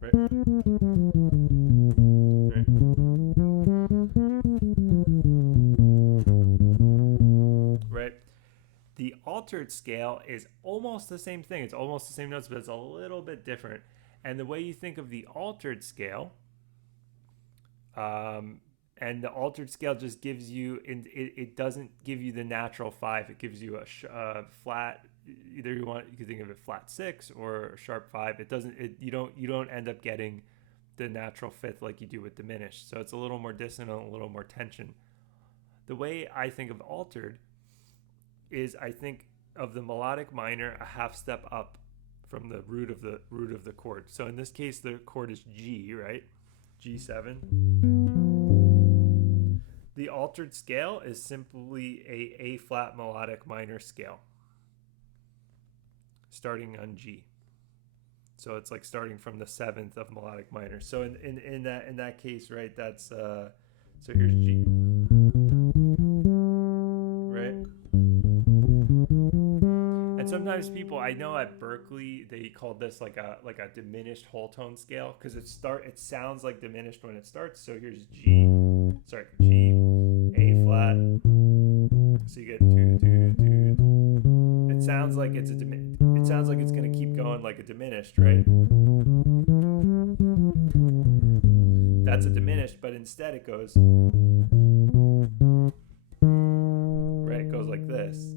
right. Right. The altered scale is almost the same thing. It's almost the same notes, but it's a little bit different. And the way you think of the altered scale, and the altered scale just gives you, it doesn't give you the natural 5. It gives you a flat. Either you can think of it flat 6 or sharp 5. It doesn't. You don't end up getting the natural 5th like you do with diminished. So it's a little more dissonant, a little more tension. The way I think of altered is I think of the melodic minor a half step up from the root of the chord. So in this case, the chord is G, right? G7. The altered scale is simply a flat melodic minor scale starting on G. So it's like starting from the 7th of melodic minor. So in that case, right, that's so here's G. Right? And sometimes people, I know at Berkeley they called this like a diminished whole tone scale because it sounds like diminished when it starts. So here's G, A flat. So you get two, two, two. It sounds like it's it sounds like it's gonna keep going like a diminished, right? That's a diminished, but instead it goes right. It goes like this.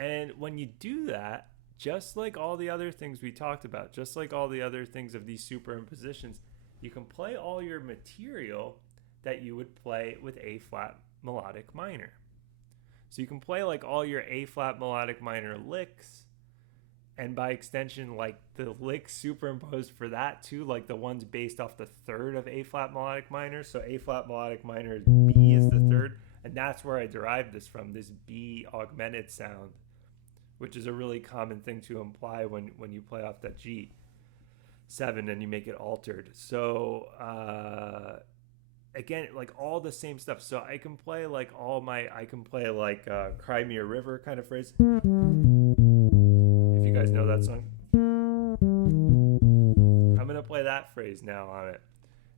And when you do that, just like all the other things we talked about, just like all the other things of these superimpositions, you can play all your material that you would play with A flat melodic minor. So you can play like all your A flat melodic minor licks, and by extension, like the licks superimposed for that too, like the ones based off the third of A flat melodic minor. So A flat melodic minor, B is the third, and that's where I derived this from, this B augmented sound, which is a really common thing to imply when you play off that G7 and you make it altered. So again, like all the same stuff. So I can play like Cry Me a River kind of phrase. If you guys know that song. I'm going to play that phrase now on it.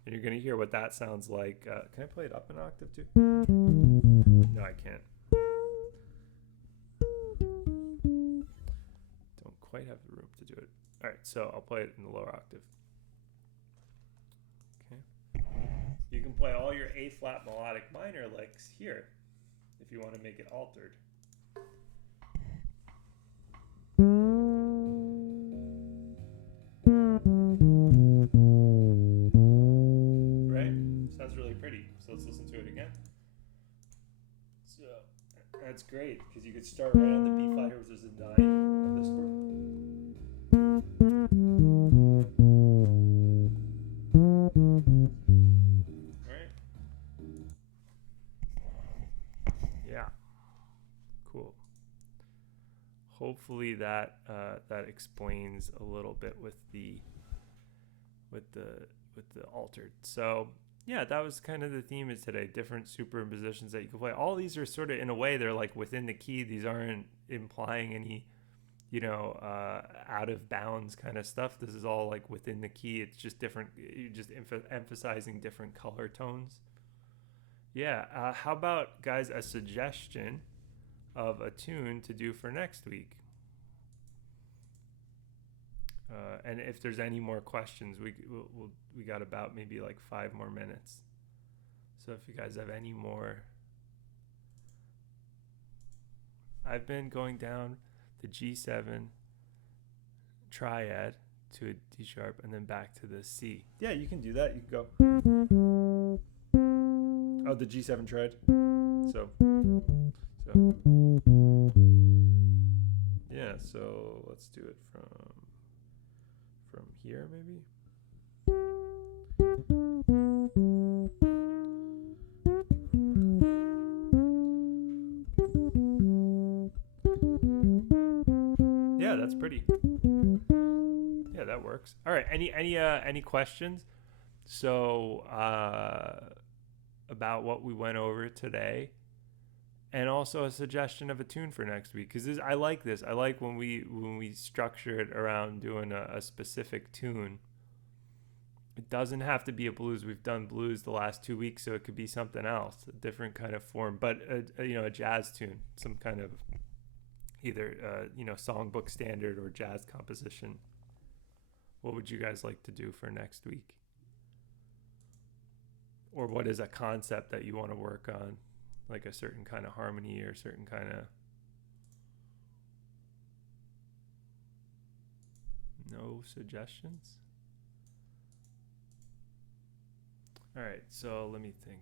And you're going to hear what that sounds like. Can I play it up an octave too? No, I can't. Don't quite have the room to do it. All right, so I'll play it in the lower octave. Okay. You can play all your A flat melodic minor licks here if you want to make it altered. Right? Sounds really pretty. So let's listen to it again. So that's great because you could start right on the B flat here, which is a 9 of this chord. Right? Yeah. Cool. Hopefully that explains a little bit with the altered. So yeah, that was kind of the theme of today. Different superimpositions that you can play. All these are sort of, in a way, they're like within the key. These aren't implying any, out of bounds kind of stuff. This is all like within the key. It's just different. You're just emphasizing different color tones. Yeah. How about, guys, a suggestion of a tune to do for next week? And if there's any more questions, we got about maybe like 5 more minutes. So if you guys have any more, I've been going down the G7 triad to a D sharp and then back to the C. Yeah, you can do that. You can go. Oh, the G7 triad. So yeah. So let's do it from here, maybe. Yeah, that's pretty. Yeah, that works. All right. Any questions? So about what we went over today, and also a suggestion of a tune for next week, because I like this. I like when we structure it around doing a specific tune. It doesn't have to be a blues. We've done blues the last 2 weeks, so it could be something else, a different kind of form, but a jazz tune, some kind of either songbook standard or jazz composition. What would you guys like to do for next week? Or what is a concept that you want to work on? Like a certain kind of harmony or certain kind of... No suggestions? All right, so let me think.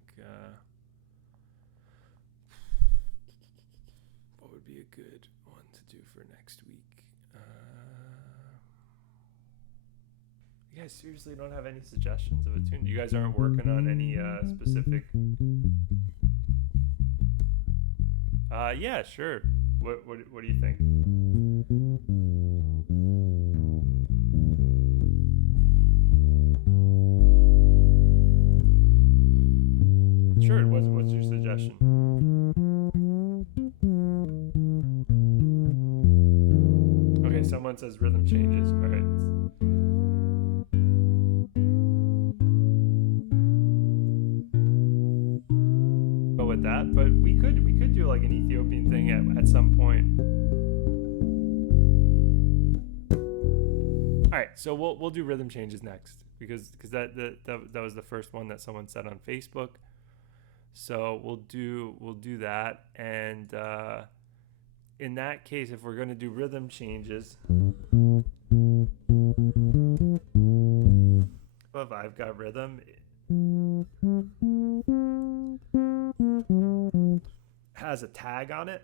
What would be a good one to do for next week? You guys seriously don't have any suggestions of a tune? You guys aren't working on any specific... yeah, sure. What do you think? one says rhythm changes. All right. Go with that, but we could do like an Ethiopian thing at some point. All right, so we'll do rhythm changes next because that was the first one that someone said on Facebook. So we'll do that, and in that case, if we're going to do rhythm changes, if I've got rhythm, has a tag on it,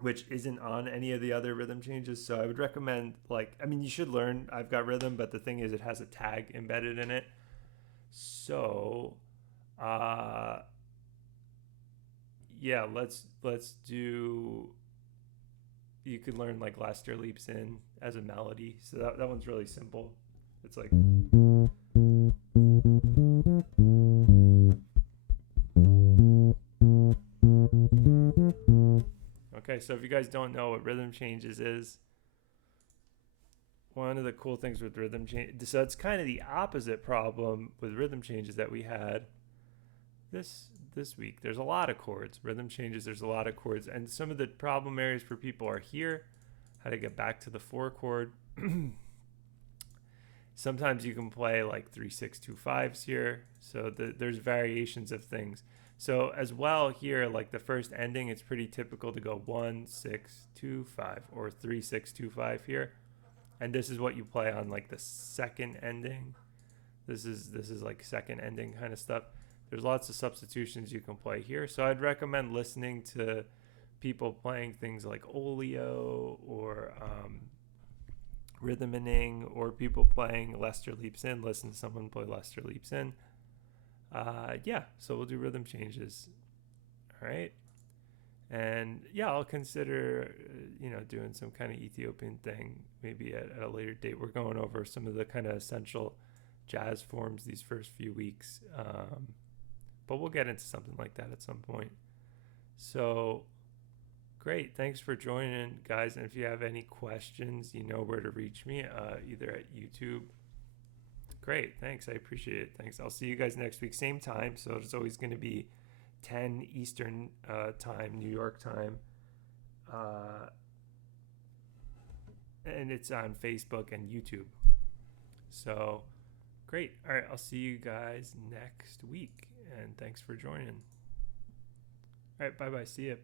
which isn't on any of the other rhythm changes. So I would recommend, you should learn I've got rhythm, but the thing is, it has a tag embedded in it. So, yeah, let's do. You could learn like Lester Leaps In as a melody. So that one's really simple. It's like. Okay, so if you guys don't know what rhythm changes is, one of the cool things with rhythm change, so it's kind of the opposite problem with rhythm changes that we had this week. There's a lot of chords. Rhythm changes, there's a lot of chords, and some of the problem areas for people are here, how to get back to the 4 chord. Sometimes you can play like 3, 6, 2, 5s here, so there's variations of things. So as well here, like the first ending, it's pretty typical to go 1, 6, 2, 5, or 3, 6, 2, 5 here. And this is what you play on like the second ending. This is like second ending kind of stuff. There's lots of substitutions you can play here. So I'd recommend listening to people playing things like Olio or Rhythming, or people playing Lester Leaps In. Listen to someone play Lester Leaps In. Yeah, so we'll do rhythm changes. All right. And yeah, I'll consider, doing some kind of Ethiopian thing maybe at a later date. We're going over some of the kind of essential jazz forms these first few weeks. But we'll get into something like that at some point. So great. Thanks for joining, guys. And if you have any questions, you know where to reach me, either at YouTube. Great. Thanks. I appreciate it. Thanks. I'll see you guys next week. Same time. So it's always going to be 10 Eastern time, New York time. And it's on Facebook and YouTube. So great. All right. I'll see you guys next week. And thanks for joining. All right. Bye-bye. See ya.